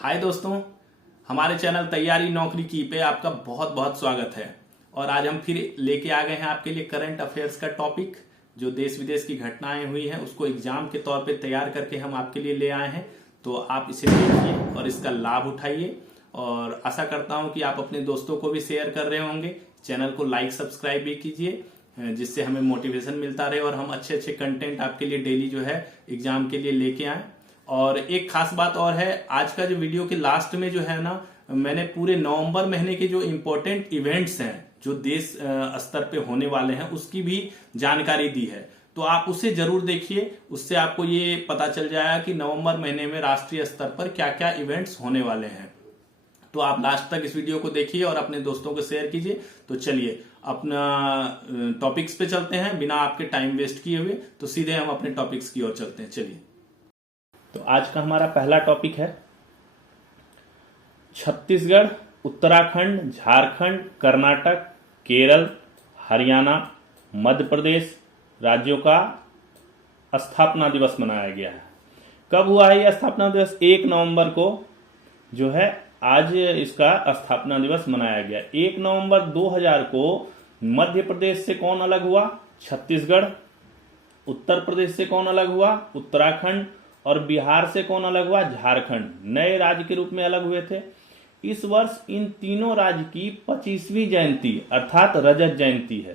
हाय दोस्तों, हमारे चैनल तैयारी नौकरी की पे आपका बहुत बहुत स्वागत है। और आज हम फिर लेके आ गए हैं आपके लिए करंट अफेयर्स का टॉपिक। जो देश विदेश की घटनाएं हुई हैं उसको एग्जाम के तौर पे तैयार करके हम आपके लिए ले आए हैं। तो आप इसे देखिए और इसका लाभ उठाइए। और आशा करता हूं कि आप अपने दोस्तों को भी शेयर कर रहे होंगे। चैनल को लाइक सब्सक्राइब भी कीजिए, जिससे हमें मोटिवेशन मिलता रहे और हम अच्छे अच्छे कंटेंट आपके लिए डेली जो है एग्जाम के लिए लेके आए। और एक खास बात और है, आज का जो वीडियो के लास्ट में जो है ना, मैंने पूरे नवंबर महीने के जो इम्पोर्टेंट इवेंट्स हैं जो देश स्तर पे होने वाले हैं उसकी भी जानकारी दी है। तो आप उसे जरूर देखिए, उससे आपको ये पता चल जाएगा कि नवंबर महीने में राष्ट्रीय स्तर पर क्या क्या इवेंट्स होने वाले हैं। तो आप लास्ट तक इस वीडियो को देखिए और अपने दोस्तों को शेयर कीजिए। तो चलिए अपना टॉपिक्स पे चलते हैं, बिना आपके टाइम वेस्ट किए हुए। तो सीधे हम अपने टॉपिक्स की ओर चलते हैं। चलिए, तो आज का हमारा पहला टॉपिक है छत्तीसगढ़, उत्तराखंड, झारखंड, कर्नाटक, केरल, हरियाणा, मध्य प्रदेश राज्यों का स्थापना दिवस मनाया गया है। कब हुआ है यह स्थापना दिवस? 1 नवंबर को जो है आज इसका स्थापना दिवस मनाया गया। 1 नवंबर 2000 को मध्य प्रदेश से कौन अलग हुआ? छत्तीसगढ़। उत्तर प्रदेश से कौन अलग हुआ? उत्तराखंड। और बिहार से कौन अलग हुआ? झारखंड। नए राज्य के रूप में अलग हुए थे। इस वर्ष इन तीनों राज्य की 25वीं जयंती अर्थात रजत जयंती है।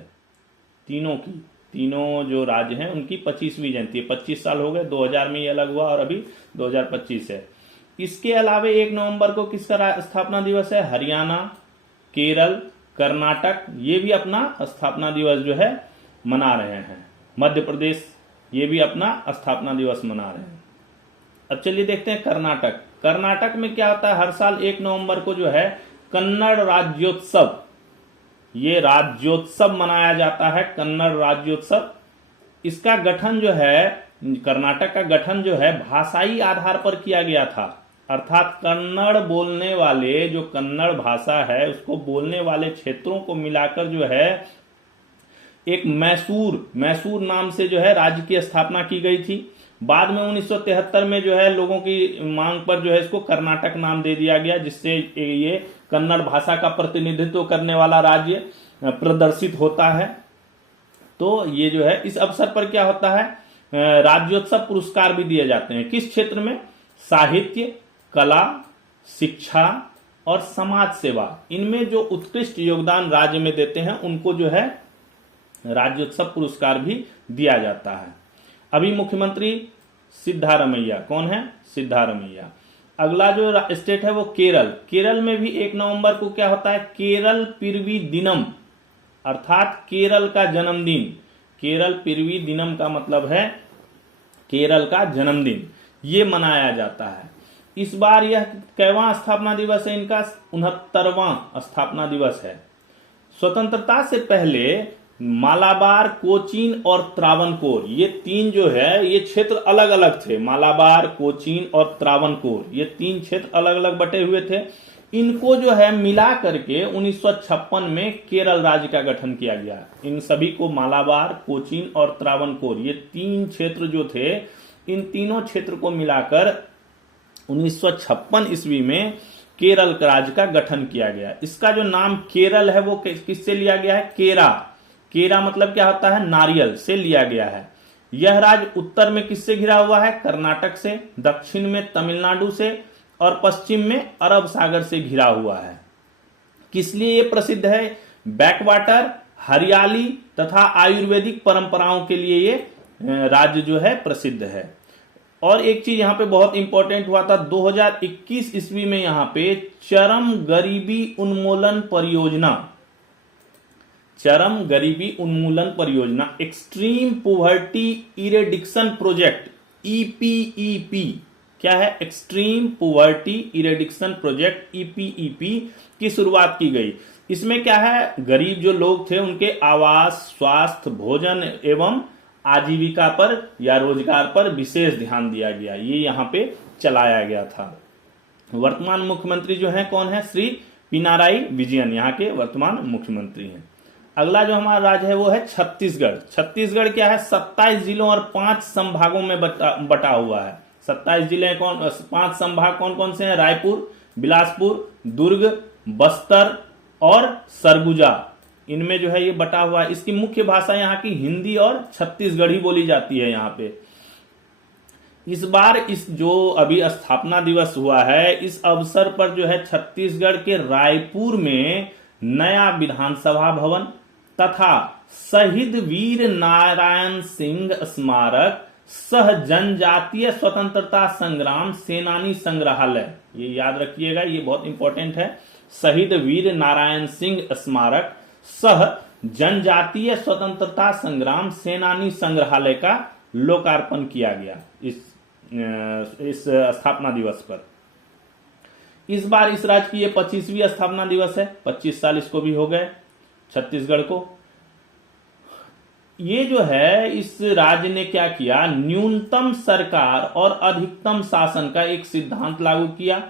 तीनों जो राज्य हैं उनकी 25वीं जयंती है। 25 साल हो गए, 2000 में ये अलग हुआ और अभी 2025 है। इसके अलावा 1 नवंबर को किसका स्थापना दिवस है? हरियाणा, केरल, कर्नाटक ये भी अपना स्थापना दिवस जो है मना रहे हैं। मध्य प्रदेश ये भी अपना स्थापना दिवस मना रहे हैं। अब चलिए देखते हैं कर्नाटक। कर्नाटक में क्या होता है? हर साल 1 नवंबर को जो है कन्नड़ राज्योत्सव, ये राज्योत्सव मनाया जाता है। कन्नड़ राज्योत्सव, इसका गठन जो है, कर्नाटक का गठन जो है भाषाई आधार पर किया गया था। अर्थात कन्नड़ बोलने वाले, जो कन्नड़ भाषा है उसको बोलने वाले क्षेत्रों को मिलाकर जो है एक मैसूर नाम से जो है राज्य की स्थापना की गई थी। बाद में 1973 में जो है लोगों की मांग पर जो है इसको कर्नाटक नाम दे दिया गया, जिससे ये कन्नड़ भाषा का प्रतिनिधित्व करने वाला राज्य प्रदर्शित होता है। तो ये जो है इस अवसर पर क्या होता है, राज्योत्सव पुरस्कार भी दिए जाते हैं। किस क्षेत्र में? साहित्य, कला, शिक्षा और समाज सेवा, इनमें जो उत्कृष्ट योगदान राज्य में देते हैं उनको जो है राज्योत्सव पुरस्कार भी दिया जाता है। अभी मुख्यमंत्री सिद्धारमैया कौन है? सिद्धारमैया। अगला जो स्टेट है वो केरल। केरल में भी 1 नवंबर को क्या होता है? केरल पिरवी दिनम अर्थात केरल का जन्मदिन। केरल पिरवी दिनम का मतलब है केरल का जन्मदिन, ये मनाया जाता है। इस बार यह कैवां स्थापना दिवस है? इनका 69वां स्थापना दिवस है। स्वतंत्रता से पहले मालाबार, कोचीन और त्रावणकोर, ये तीन जो है ये क्षेत्र अलग अलग थे। मालाबार, कोचीन और त्रावणकोर ये 3 क्षेत्र अलग अलग बटे हुए थे। इनको जो है मिला करके 1956 में केरल राज्य का गठन किया गया। इन सभी को मालाबार, कोचीन और त्रावणकोर ये 3 क्षेत्र जो थे, इन तीनों क्षेत्र को मिलाकर 1956 ईस्वी में केरल राज्य का गठन किया गया। इसका जो नाम केरल है वो किससे लिया गया है? केरा मतलब क्या होता है? नारियल से लिया गया है। यह राज्य उत्तर में किससे घिरा हुआ है? कर्नाटक से, दक्षिण में तमिलनाडु से और पश्चिम में अरब सागर से घिरा हुआ है। किस लिए ये प्रसिद्ध है? बैकवाटर, हरियाली तथा आयुर्वेदिक परंपराओं के लिए ये राज्य जो है प्रसिद्ध है। और एक चीज यहाँ पे बहुत इंपॉर्टेंट हुआ था, 2021 ईस्वी में यहाँ पे चरम गरीबी उन्मूलन परियोजना, एक्सट्रीम पोवर्टी इरेडिक्शन प्रोजेक्ट, ईपीईपी, क्या है? एक्सट्रीम पोवर्टी इरेडिक्शन प्रोजेक्ट, ईपीईपी की शुरुआत की गई। इसमें क्या है, गरीब जो लोग थे उनके आवास, स्वास्थ्य, भोजन एवं आजीविका पर या रोजगार पर विशेष ध्यान दिया गया। ये यहाँ पे चलाया गया था। वर्तमान मुख्यमंत्री जो है कौन है? श्री पिनाराई विजयन यहाँ के वर्तमान मुख्यमंत्री हैं। अगला जो हमारा राज्य है वो है छत्तीसगढ़। छत्तीसगढ़ क्या है? 27 जिलों और 5 संभागों में बटा हुआ है। 27 जिले कौन, 5 संभाग कौन कौन से हैं? रायपुर, बिलासपुर, दुर्ग, बस्तर और सरगुजा, इनमें जो है ये बटा हुआ है। इसकी मुख्य भाषा यहाँ की हिंदी और छत्तीसगढ़ी बोली जाती है यहाँ पे। इस बार इस जो अभी स्थापना दिवस हुआ है, इस अवसर पर जो है छत्तीसगढ़ के रायपुर में नया विधानसभा भवन तथा शहीद वीर नारायण सिंह स्मारक सह जनजातीय स्वतंत्रता संग्राम सेनानी संग्रहालय, ये याद रखिएगा, ये बहुत इंपॉर्टेंट है। शहीद वीर नारायण सिंह स्मारक सह जनजातीय स्वतंत्रता संग्राम सेनानी संग्रहालय का लोकार्पण किया गया इस स्थापना दिवस पर। इस बार इस राज्य की ये 25वीं स्थापना दिवस है, 25 साल इसको भी हो गए छत्तीसगढ़ को। ये जो है इस राज्य ने क्या किया, न्यूनतम सरकार और अधिकतम शासन का एक सिद्धांत लागू किया।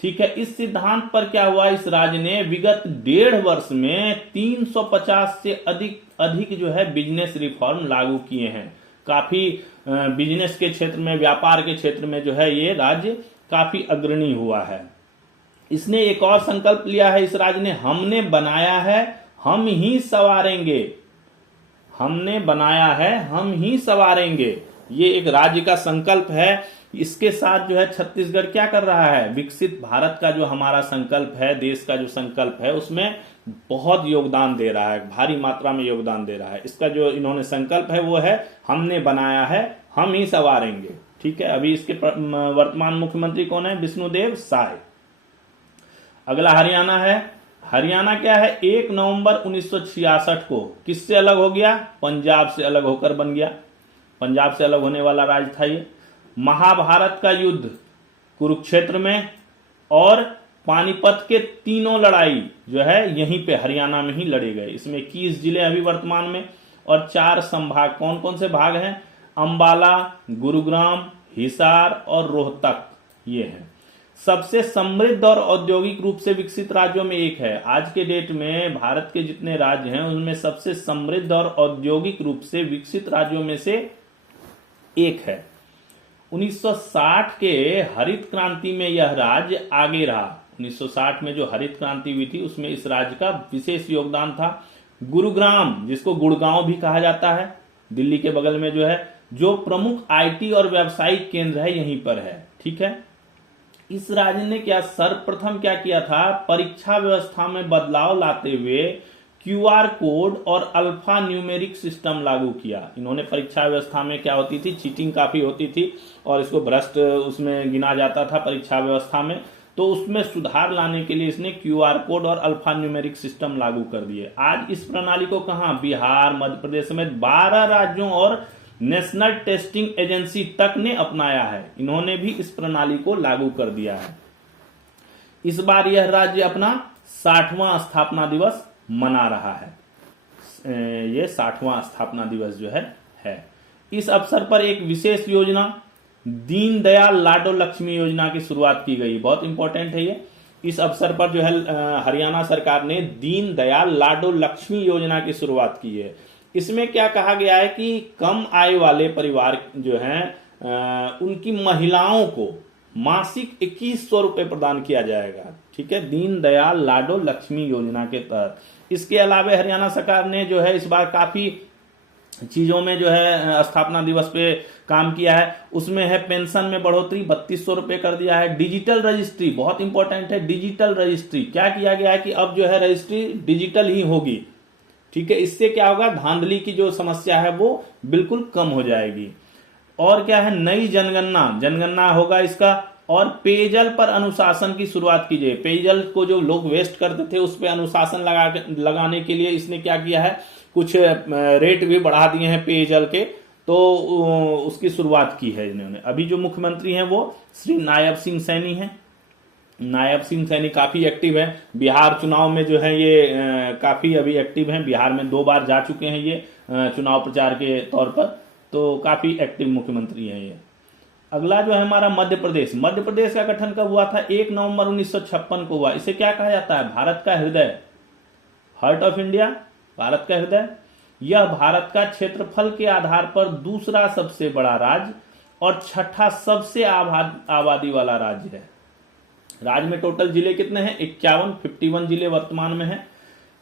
ठीक है, इस सिद्धांत पर क्या हुआ, इस राज्य ने विगत 1.5 वर्ष में 350 से अधिक जो है बिजनेस रिफॉर्म लागू किए हैं। काफी बिजनेस के क्षेत्र में, व्यापार के क्षेत्र में जो है ये राज्य काफी अग्रणी हुआ है। इसने एक और संकल्प लिया है इस राज्य ने, हमने बनाया है हम ही संवारेंगे, हमने बनाया है हम ही संवारेंगे, ये एक राज्य का संकल्प है। इसके साथ जो है छत्तीसगढ़ क्या कर रहा है, विकसित भारत का जो हमारा संकल्प है, देश का जो संकल्प है, उसमें बहुत योगदान दे रहा है, भारी मात्रा में योगदान दे रहा है। इसका जो इन्होंने संकल्प है वो है हमने बनाया है हम ही संवारेंगे। ठीक है, अभी इसके वर्तमान मुख्यमंत्री कौन है, विष्णुदेव साय। अगला हरियाणा है। हरियाणा क्या है, 1 नवंबर 1966 को किससे अलग हो गया, पंजाब से अलग होकर बन गया। पंजाब से अलग होने वाला राज्य था ये। महाभारत का युद्ध कुरुक्षेत्र में और पानीपत के तीनों लड़ाई जो है यहीं पे हरियाणा में ही लड़े गए। इसमें 21 जिले अभी वर्तमान में और 4 संभाग, कौन कौन से भाग हैं, अंबाला, गुरुग्राम, हिसार और रोहतक, ये हैं। सबसे समृद्ध और औद्योगिक रूप से विकसित राज्यों में एक है। आज के डेट में भारत के जितने राज्य हैं उनमें सबसे समृद्ध और औद्योगिक रूप से विकसित राज्यों में से एक है। 1960 के हरित क्रांति में यह राज्य आगे रहा। 1960 में जो हरित क्रांति हुई थी उसमें इस राज्य का विशेष योगदान था। गुरुग्राम, जिसको गुड़गांव भी कहा जाता है, दिल्ली के बगल में जो है, जो प्रमुख आईटी और व्यावसायिक केंद्र है, यहीं पर है। ठीक है, इस राज्य ने क्या सर्वप्रथम क्या किया था, परीक्षा व्यवस्था में बदलाव लाते हुए क्यूआर कोड और अल्फा न्यूमेरिक सिस्टम लागू किया। इन्होंने परीक्षा व्यवस्था में क्या होती थी, चीटिंग काफी होती थी और इसको भ्रष्ट उसमें गिना जाता था परीक्षा व्यवस्था में, तो उसमें सुधार लाने के लिए इसने क्यूआर कोड और अल्फा न्यूमेरिक सिस्टम लागू कर दिए। आज इस प्रणाली को कहां, बिहार, मध्य प्रदेश समेत 12 राज्यों और नेशनल टेस्टिंग एजेंसी तक ने अपनाया है। इन्होंने भी इस प्रणाली को लागू कर दिया है। इस बार यह राज्य अपना 60वां स्थापना दिवस मना रहा है। ये 60वां स्थापना दिवस जो है। इस अवसर पर एक विशेष योजना दीनदयाल लाडो लक्ष्मी योजना की शुरुआत की गई। बहुत इंपॉर्टेंट है ये। इस अवसर पर जो है हरियाणा सरकार ने दीनदयाल लाडो लक्ष्मी योजना की शुरुआत की है। इसमें क्या कहा गया है कि कम आय वाले परिवार जो हैं उनकी महिलाओं को मासिक 2100 रुपए प्रदान किया जाएगा। ठीक है, दीनदयाल लाडो लक्ष्मी योजना के तहत। इसके अलावा हरियाणा सरकार ने जो है इस बार काफी चीजों में जो है स्थापना दिवस पे काम किया है। उसमें है पेंशन में बढ़ोतरी, 3200 रुपए कर दिया है। डिजिटल रजिस्ट्री बहुत इंपॉर्टेंट है। डिजिटल रजिस्ट्री क्या किया गया है कि अब जो है रजिस्ट्री डिजिटल ही होगी। ठीक है, इससे क्या होगा, धांधली की जो समस्या है वो बिल्कुल कम हो जाएगी। और क्या है, नई जनगणना होगा इसका। और पेयजल पर अनुशासन की शुरुआत की जाए। पेयजल को जो लोग वेस्ट करते थे उस पर अनुशासन लगाने के लिए इसने क्या किया है, कुछ रेट भी बढ़ा दिए हैं पेयजल के, तो उसकी शुरुआत की है इन्होंने। अभी जो मुख्यमंत्री हैं वो श्री नायब सिंह सैनी हैं। नायब सिंह सैनी काफी एक्टिव है। बिहार चुनाव में जो है ये काफी अभी एक्टिव हैं। बिहार में 2 बार जा चुके हैं ये चुनाव प्रचार के तौर पर, तो काफी एक्टिव मुख्यमंत्री हैं ये। अगला जो है हमारा मध्य प्रदेश। मध्य प्रदेश का गठन कब हुआ था, 1 नवंबर 1956 को हुआ। इसे क्या कहा जाता है, भारत का हृदय, हार्ट ऑफ इंडिया, भारत का हृदय। यह भारत का क्षेत्रफल के आधार पर दूसरा सबसे बड़ा राज्य और छठा सबसे आबादी वाला राज्य है। राज्य में टोटल जिले कितने हैं? 51 जिले वर्तमान में हैं।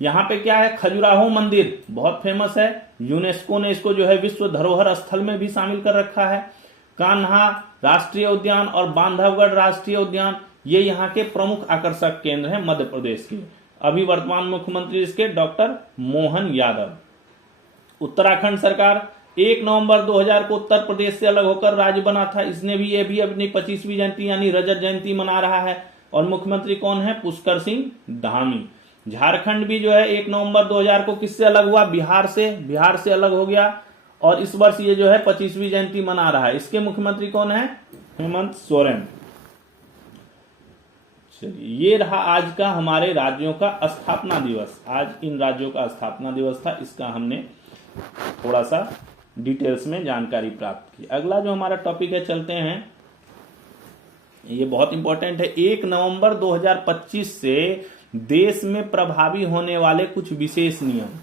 यहाँ पे क्या है? खजुराहो मंदिर बहुत फेमस है, यूनेस्को ने इसको जो है विश्व धरोहर स्थल में भी शामिल कर रखा है। कान्हा राष्ट्रीय उद्यान और बांधवगढ़ राष्ट्रीय उद्यान ये यहाँ के प्रमुख आकर्षक केंद्र हैं मध्य प्रदेश के। अभी वर्तमान मुख्यमंत्री इसके डॉक्टर मोहन यादव। उत्तराखंड सरकार 1 नवंबर 2000 को उत्तर प्रदेश से अलग होकर राज्य बना था। इसने भी ये भी अपनी 25वीं जयंती यानी रजत जयंती मना रहा है। और मुख्यमंत्री कौन है? पुष्कर सिंह धामी। झारखंड भी जो है 1 नवंबर 2000 को किससे अलग हुआ? बिहार से अलग हो गया और इस वर्ष ये जो है 25वीं जयंती मना रहा है। इसके मुख्यमंत्री कौन है? हेमंत सोरेन। चलिए, ये रहा आज का हमारे राज्यों का स्थापना दिवस। आज इन राज्यों का स्थापना दिवस था, इसका हमने थोड़ा सा डिटेल्स में जानकारी प्राप्त की। अगला जो हमारा टॉपिक है, चलते हैं, ये बहुत इंपॉर्टेंट है। 1 नवंबर 2025 से देश में प्रभावी होने वाले कुछ विशेष नियम।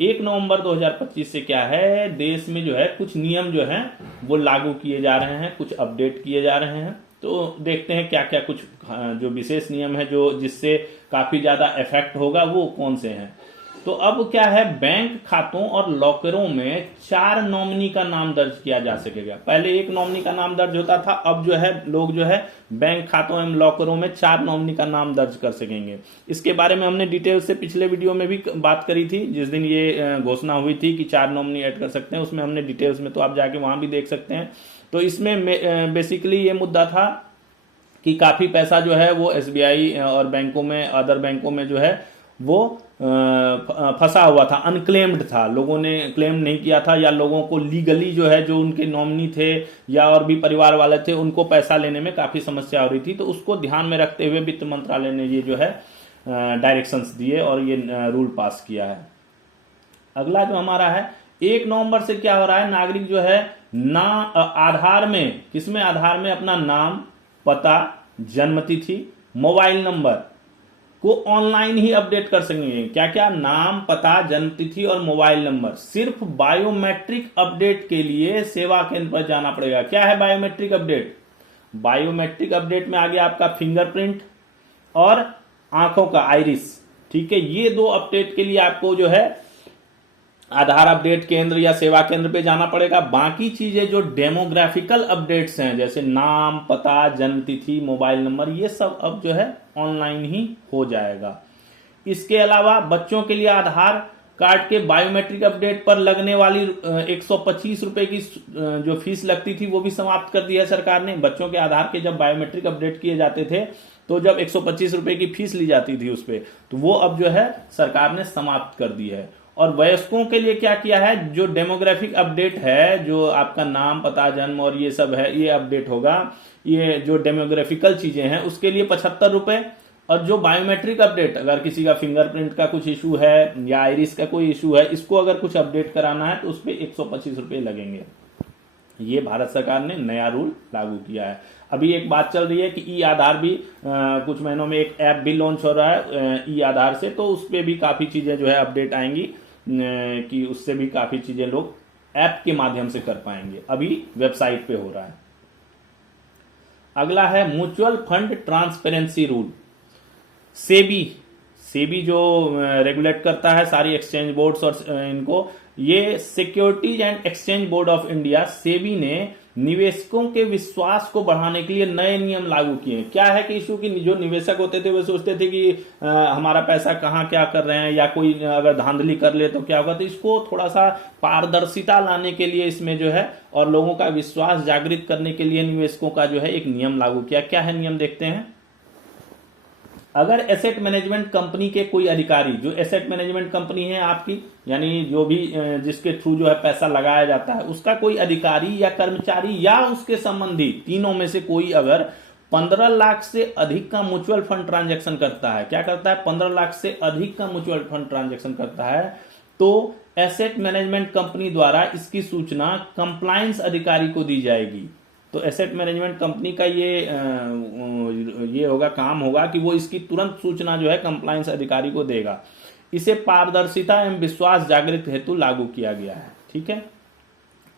1 नवंबर 2025 से क्या है? देश में जो है कुछ नियम जो हैं वो लागू किए जा रहे हैं, कुछ अपडेट किए जा रहे हैं। तो देखते हैं क्या क्या कुछ जो विशेष नियम है जो जिससे काफी ज्यादा इफेक्ट होगा, वो कौन से हैं। तो अब क्या है? बैंक खातों और लॉकरों में 4 नॉमिनी का नाम दर्ज किया जा सकेगा। पहले 1 नॉमिनी का नाम दर्ज होता था, अब जो है लोग जो है बैंक खातों एवं लॉकरों में 4 नॉमिनी का नाम दर्ज कर सकेंगे। इसके बारे में हमने डिटेल से पिछले वीडियो में भी बात करी थी, जिस दिन ये घोषणा हुई थी कि 4 नॉमिनी ऐड कर सकते हैं, उसमें हमने डिटेल्स में, तो आप जाके वहां भी देख सकते हैं। तो इसमें बेसिकली ये मुद्दा था कि काफी पैसा जो है वो SBI और बैंकों में, अदर बैंकों में जो है वो फंसा हुआ था, अनक्लेम्ड था, लोगों ने क्लेम नहीं किया था, या लोगों को लीगली जो है जो उनके नॉमिनी थे या और भी परिवार वाले थे उनको पैसा लेने में काफी समस्या हो रही थी। तो उसको ध्यान में रखते हुए वित्त मंत्रालय ने ये जो है डायरेक्शंस दिए और ये रूल पास किया है। अगला जो हमारा है, 1 नवंबर से क्या हो रहा है? नागरिक जो है आधार में, किसमें? आधार में अपना नाम, पता, जन्मतिथि, मोबाइल नंबर को ऑनलाइन ही अपडेट कर सकेंगे। क्या क्या? नाम, पता, जन्मतिथि और मोबाइल नंबर। सिर्फ बायोमेट्रिक अपडेट के लिए सेवा केंद्र पर जाना पड़ेगा। क्या है बायोमेट्रिक अपडेट? बायोमेट्रिक अपडेट में आ गया आपका फिंगरप्रिंट और आंखों का आइरिस। ठीक है, ये 2 अपडेट के लिए आपको जो है आधार अपडेट केंद्र या सेवा केंद्र पे जाना पड़ेगा। बाकी चीजें जो डेमोग्राफिकल अपडेट्स हैं, जैसे नाम, पता, जन्मतिथि, मोबाइल नंबर, ये सब अब जो है ऑनलाइन ही हो जाएगा। इसके अलावा बच्चों के लिए आधार कार्ड के बायोमेट्रिक अपडेट पर लगने वाली 125 रुपए की जो फीस लगती थी वो भी समाप्त कर दी है सरकार ने। बच्चों के आधार के जब बायोमेट्रिक अपडेट किए जाते थे तो जब 125 रुपए की फीस ली जाती थी उस पर, तो वो अब जो है सरकार ने समाप्त कर दी है। और वयस्कों के लिए क्या किया है? जो डेमोग्राफिक अपडेट है, जो आपका नाम, पता, जन्म और ये सब है, ये अपडेट होगा। ये जो डेमोग्राफिकल चीजें हैं उसके लिए 75 रुपए, और जो बायोमेट्रिक अपडेट, अगर किसी का फिंगरप्रिंट का कुछ इशू है या आइरिस का कोई इशू है, इसको अगर कुछ अपडेट कराना है तो उस पर 125 रुपए लगेंगे। ये भारत सरकार ने नया रूल लागू किया है। अभी एक बात चल रही है कि ई आधार भी कुछ महीनों में एक ऐप भी लॉन्च हो रहा है ई आधार से, तो उस पर भी काफी चीजें जो है अपडेट आएंगी कि उससे भी काफी चीजें लोग ऐप के माध्यम से कर पाएंगे। अभी वेबसाइट पे हो रहा है। अगला है mutual fund transparency rule. SEBI जो रेगुलेट करता है सारी एक्सचेंज बोर्ड्स और इनको, ये securities and exchange board of India SEBI ने निवेशकों के विश्वास को बढ़ाने के लिए नए नियम लागू किए हैं। क्या है कि इशू की जो निवेशक होते थे वो सोचते थे कि हमारा पैसा कहाँ क्या कर रहे हैं, या कोई अगर धांधली कर ले तो क्या होगा। तो इसको थोड़ा सा पारदर्शिता लाने के लिए इसमें जो है और लोगों का विश्वास जागृत करने के लिए निवेशकों का जो है एक नियम लागू किया। क्या है नियम? देखते हैं। अगर एसेट मैनेजमेंट कंपनी के कोई अधिकारी, जो एसेट मैनेजमेंट कंपनी है आपकी, यानी जो भी जिसके थ्रू जो है पैसा लगाया जाता है, उसका कोई अधिकारी या कर्मचारी या उसके संबंधी तीनों में से कोई अगर 15 लाख से अधिक का म्यूचुअल फंड ट्रांजैक्शन करता है, क्या करता है? 15 लाख से अधिक का म्यूचुअल फंड ट्रांजैक्शन करता है, तो एसेट मैनेजमेंट कंपनी द्वारा इसकी सूचना कंप्लायंस अधिकारी को दी जाएगी। तो एसेट मैनेजमेंट कंपनी का ये होगा, काम होगा कि वो इसकी तुरंत सूचना जो है कंप्लायंस अधिकारी को देगा। इसे पारदर्शिता एवं विश्वास जागृत हेतु लागू किया गया है। ठीक है।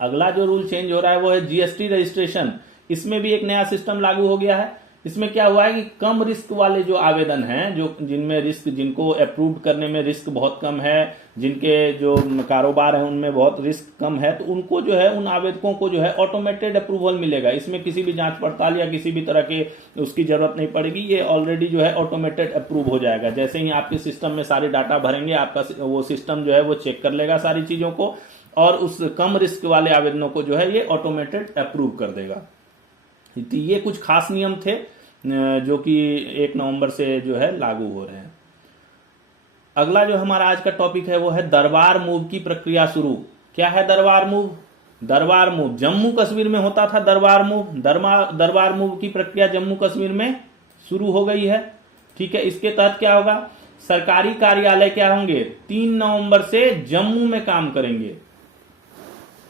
अगला जो रूल चेंज हो रहा है वो है जीएसटी रजिस्ट्रेशन। इसमें भी एक नया सिस्टम लागू हो गया है। इसमें क्या हुआ है कि कम रिस्क वाले जो आवेदन हैं, जो जिनमें रिस्क, जिनको अप्रूव करने में रिस्क बहुत कम है, जिनके जो कारोबार है उनमें बहुत रिस्क कम है, तो उनको जो है, उन आवेदकों को जो है ऑटोमेटेड अप्रूवल मिलेगा। इसमें किसी भी जांच पड़ताल या किसी भी तरह के उसकी जरूरत नहीं पड़ेगी। ये ऑलरेडी जो है ऑटोमेटेड अप्रूव हो जाएगा। जैसे ही आपके सिस्टम में सारे डाटा भरेंगे, आपका वो सिस्टम जो है वो चेक कर लेगा सारी चीजों को, और उस कम रिस्क वाले आवेदनों को जो है ये ऑटोमेटेड अप्रूव कर देगा। तो ये कुछ खास नियम थे जो कि 1 नवंबर से जो है लागू हो रहे हैं। अगला जो हमारा आज का टॉपिक है वो है दरबार मूव की प्रक्रिया शुरू। क्या है दरबार मूव? दरबार मूव जम्मू कश्मीर में होता था। दरबार मूव दरबार मूव की प्रक्रिया जम्मू कश्मीर में शुरू हो गई है। ठीक है, इसके तहत क्या होगा? सरकारी कार्यालय क्या होंगे? 3 नवंबर से जम्मू में काम करेंगे।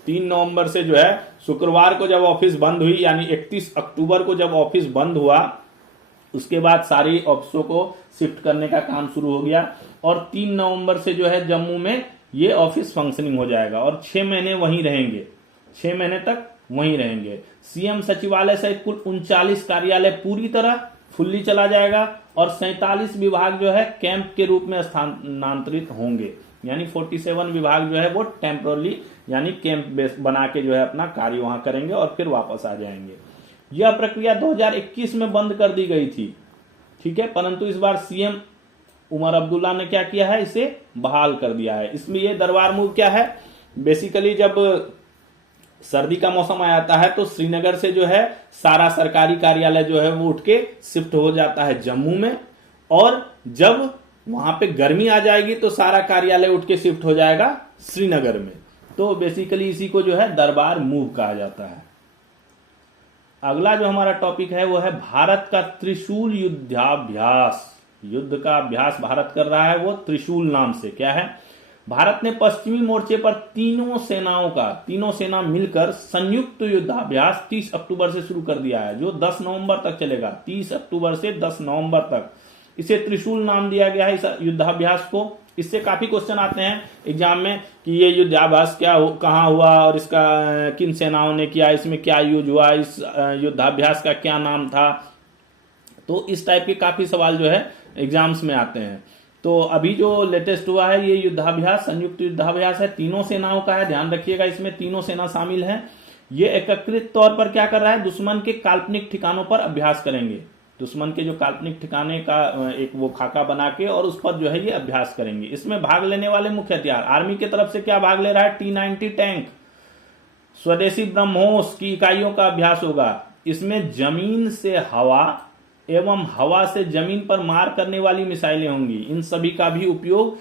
3 नवंबर से जो है, शुक्रवार को जब ऑफिस बंद हुई, यानी 31 अक्टूबर को जब ऑफिस बंद हुआ, उसके बाद सारी ऑफिसों को शिफ्ट करने का काम शुरू हो गया, और 3 नवंबर से जो है जम्मू में ये ऑफिस फंक्शनिंग हो जाएगा, और 6 महीने वहीं रहेंगे। 6 महीने तक वहीं रहेंगे। सीएम सचिवालय सहित कुल 39 कार्यालय पूरी तरह फुल्ली चला जाएगा, और 47 विभाग जो है कैंप के रूप में स्थानांतरित होंगे। यानी 47 विभाग जो है वो टेम्पोरली, यानी कैंप बेस बना के जो है अपना कार्य वहां करेंगे और फिर वापस आ जाएंगे। यह प्रक्रिया 2021 में बंद कर दी गई थी। ठीक है, परंतु इस बार सीएम उमर अब्दुल्ला ने क्या किया है? इसे बहाल कर दिया है। इसमें ये दरबार मूव क्या है? बेसिकली जब सर्दी का मौसम आ जाता है तो श्रीनगर से जो है सारा सरकारी कार्यालय जो है वो उठ के शिफ्ट हो जाता है जम्मू में, और जब वहां पे गर्मी आ जाएगी तो सारा कार्यालय उठ के शिफ्ट हो जाएगा श्रीनगर में। तो बेसिकली इसी को जो है दरबार मूव कहा जाता है। अगला जो हमारा टॉपिक है वो है भारत का त्रिशूल युद्धाभ्यास। युद्ध का अभ्यास भारत कर रहा है, वो त्रिशूल नाम से। क्या है? भारत ने पश्चिमी मोर्चे पर तीनों सेना मिलकर संयुक्त युद्धाभ्यास 30 अक्टूबर से शुरू कर दिया है, जो 10 नवंबर तक चलेगा। 30 अक्टूबर से 10 नवंबर तक इसे त्रिशूल नाम दिया गया है, इस युद्धाभ्यास को। इससे काफी क्वेश्चन आते हैं एग्जाम में कि ये युद्धाभ्यास कहाँ हुआ, और इसका किन सेनाओं ने किया, इसमें क्या युद्ध हुआ, इस युद्धाभ्यास का क्या नाम था। तो इस टाइप के काफी सवाल जो है एग्जाम्स में आते हैं। तो अभी जो लेटेस्ट हुआ है ये युद्धाभ्यास संयुक्त युद्धाभ्यास है, तीनों सेनाओं का है। ध्यान रखिएगा, इसमें तीनों सेना शामिल है। ये एकीकृत तौर पर क्या कर रहा है? दुश्मन के काल्पनिक ठिकानों पर अभ्यास करेंगे। दुश्मन के जो काल्पनिक ठिकाने का एक वो खाका बना के और उस पर जो है ये अभ्यास करेंगे। इसमें भाग लेने वाले मुख्य हथियार, आर्मी की तरफ से क्या भाग ले रहा है? T-90 टैंक, स्वदेशी ब्रह्मोस की इकाइयों का अभ्यास होगा। इसमें जमीन से हवा एवं हवा से जमीन पर मार करने वाली मिसाइलें होंगी। इन सभी का भी उपयोग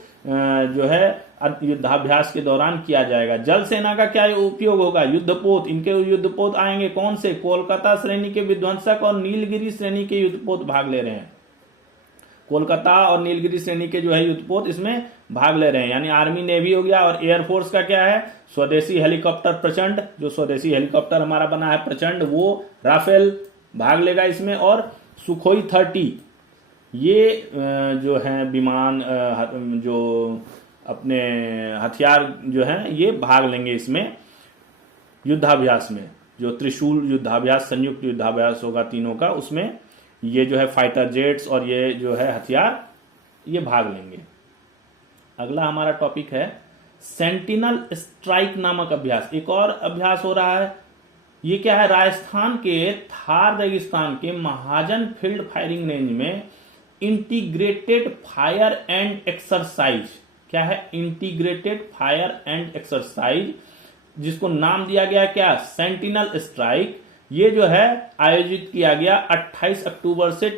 जो है युद्धाभ्यास के दौरान किया जाएगा। जल सेना का क्या उपयोग होगा? युद्धपोत, इनके युद्धपोत आएंगे कौन से? कोलकाता श्रेणी के विध्वंसक और नीलगिरी श्रेणी के युद्धपोत भाग ले रहे हैं। कोलकाता और नीलगिरी श्रेणी के जो है युद्धपोत इसमें भाग ले रहे हैं। यानी आर्मी नेवी हो गया। और एयरफोर्स का क्या है? स्वदेशी हेलीकॉप्टर प्रचंड, जो स्वदेशी हेलीकॉप्टर हमारा बना है प्रचंड, वो राफेल भाग लेगा इसमें। और सुखोई 30 ये जो है विमान, जो अपने हथियार जो हैं ये भाग लेंगे इसमें युद्धाभ्यास में। जो त्रिशूल युद्धाभ्यास संयुक्त युद्धाभ्यास होगा तीनों का, उसमें ये जो है फाइटर जेट्स और ये जो है हथियार ये भाग लेंगे। अगला हमारा टॉपिक है सेंटिनल स्ट्राइक नामक अभ्यास। एक और अभ्यास हो रहा है। ये क्या है? राजस्थान के थार रेगिस्तान के महाजन फील्ड फायरिंग रेंज में इंटीग्रेटेड फायर एंड एक्सरसाइज। क्या है? इंटीग्रेटेड फायर एंड एक्सरसाइज, जिसको नाम दिया गया क्या? Sentinel strike. ये जो है आयोजित किया गया 28 अक्टूबर से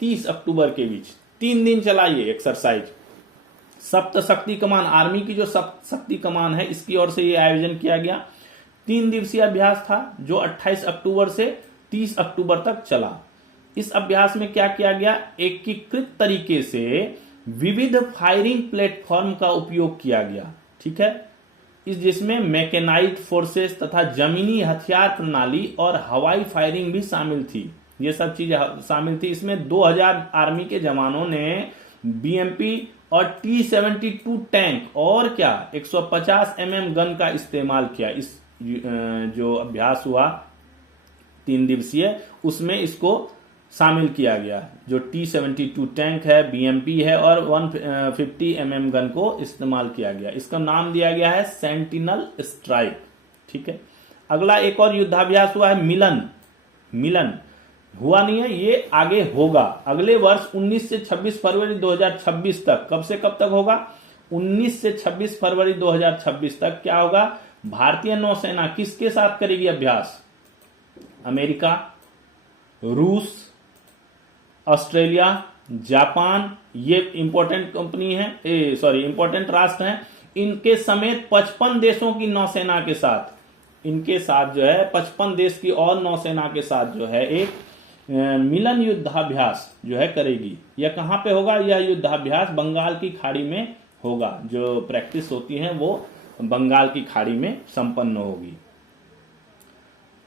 30 अक्टूबर के बीच। 3 दिन चला ये एक्सरसाइज। सप्त शक्ति कमान, आर्मी की जो सप्त शक्ति कमान है, इसकी ओर से ये आयोजन किया गया। 3 दिवसीय अभ्यास था जो 28 अक्टूबर से 30 अक्टूबर तक चला। इस अभ्यास में क्या किया गया? एकीकृत तरीके से विविध फायरिंग प्लेटफॉर्म का उपयोग किया गया। ठीक है, जिसमें मैकेनाइज्ड फोर्सेस तथा जमीनी हथियार प्रणाली और हवाई फायरिंग भी शामिल थी। ये सब चीजें शामिल थी। इसमें 2000 आर्मी के जवानों ने BMP और T-72 टैंक और क्या 150 mm गन का इस्तेमाल किया इस जो अभ्यास हुआ 3 दिवसीय, उसमें इसको शामिल किया गया। जो T-72 टैंक है, BMP है और 150 mm गन को इस्तेमाल किया गया। इसका नाम दिया गया है सेंटिनल स्ट्राइक। ठीक है। अगला एक और युद्धाभ्यास हुआ है मिलन हुआ नहीं है, ये आगे होगा अगले वर्ष 19 से 26 फरवरी 2026 तक। कब से कब तक होगा? 19 से 26 फरवरी 2026 तक क्या होगा? भारतीय नौसेना किसके साथ करेगी अभ्यास? अमेरिका, रूस, ऑस्ट्रेलिया, जापान, ये इंपॉर्टेंट कंपनी है, इंपॉर्टेंट राष्ट्र हैं। इनके समेत 55 देशों की नौसेना के साथ, इनके साथ जो है 55 देश की और नौसेना के साथ जो है एक मिलन युद्धाभ्यास जो है करेगी। यह कहां पे होगा? यह युद्धाभ्यास बंगाल की खाड़ी में होगा। जो प्रैक्टिस होती है वो बंगाल की खाड़ी में संपन्न होगी।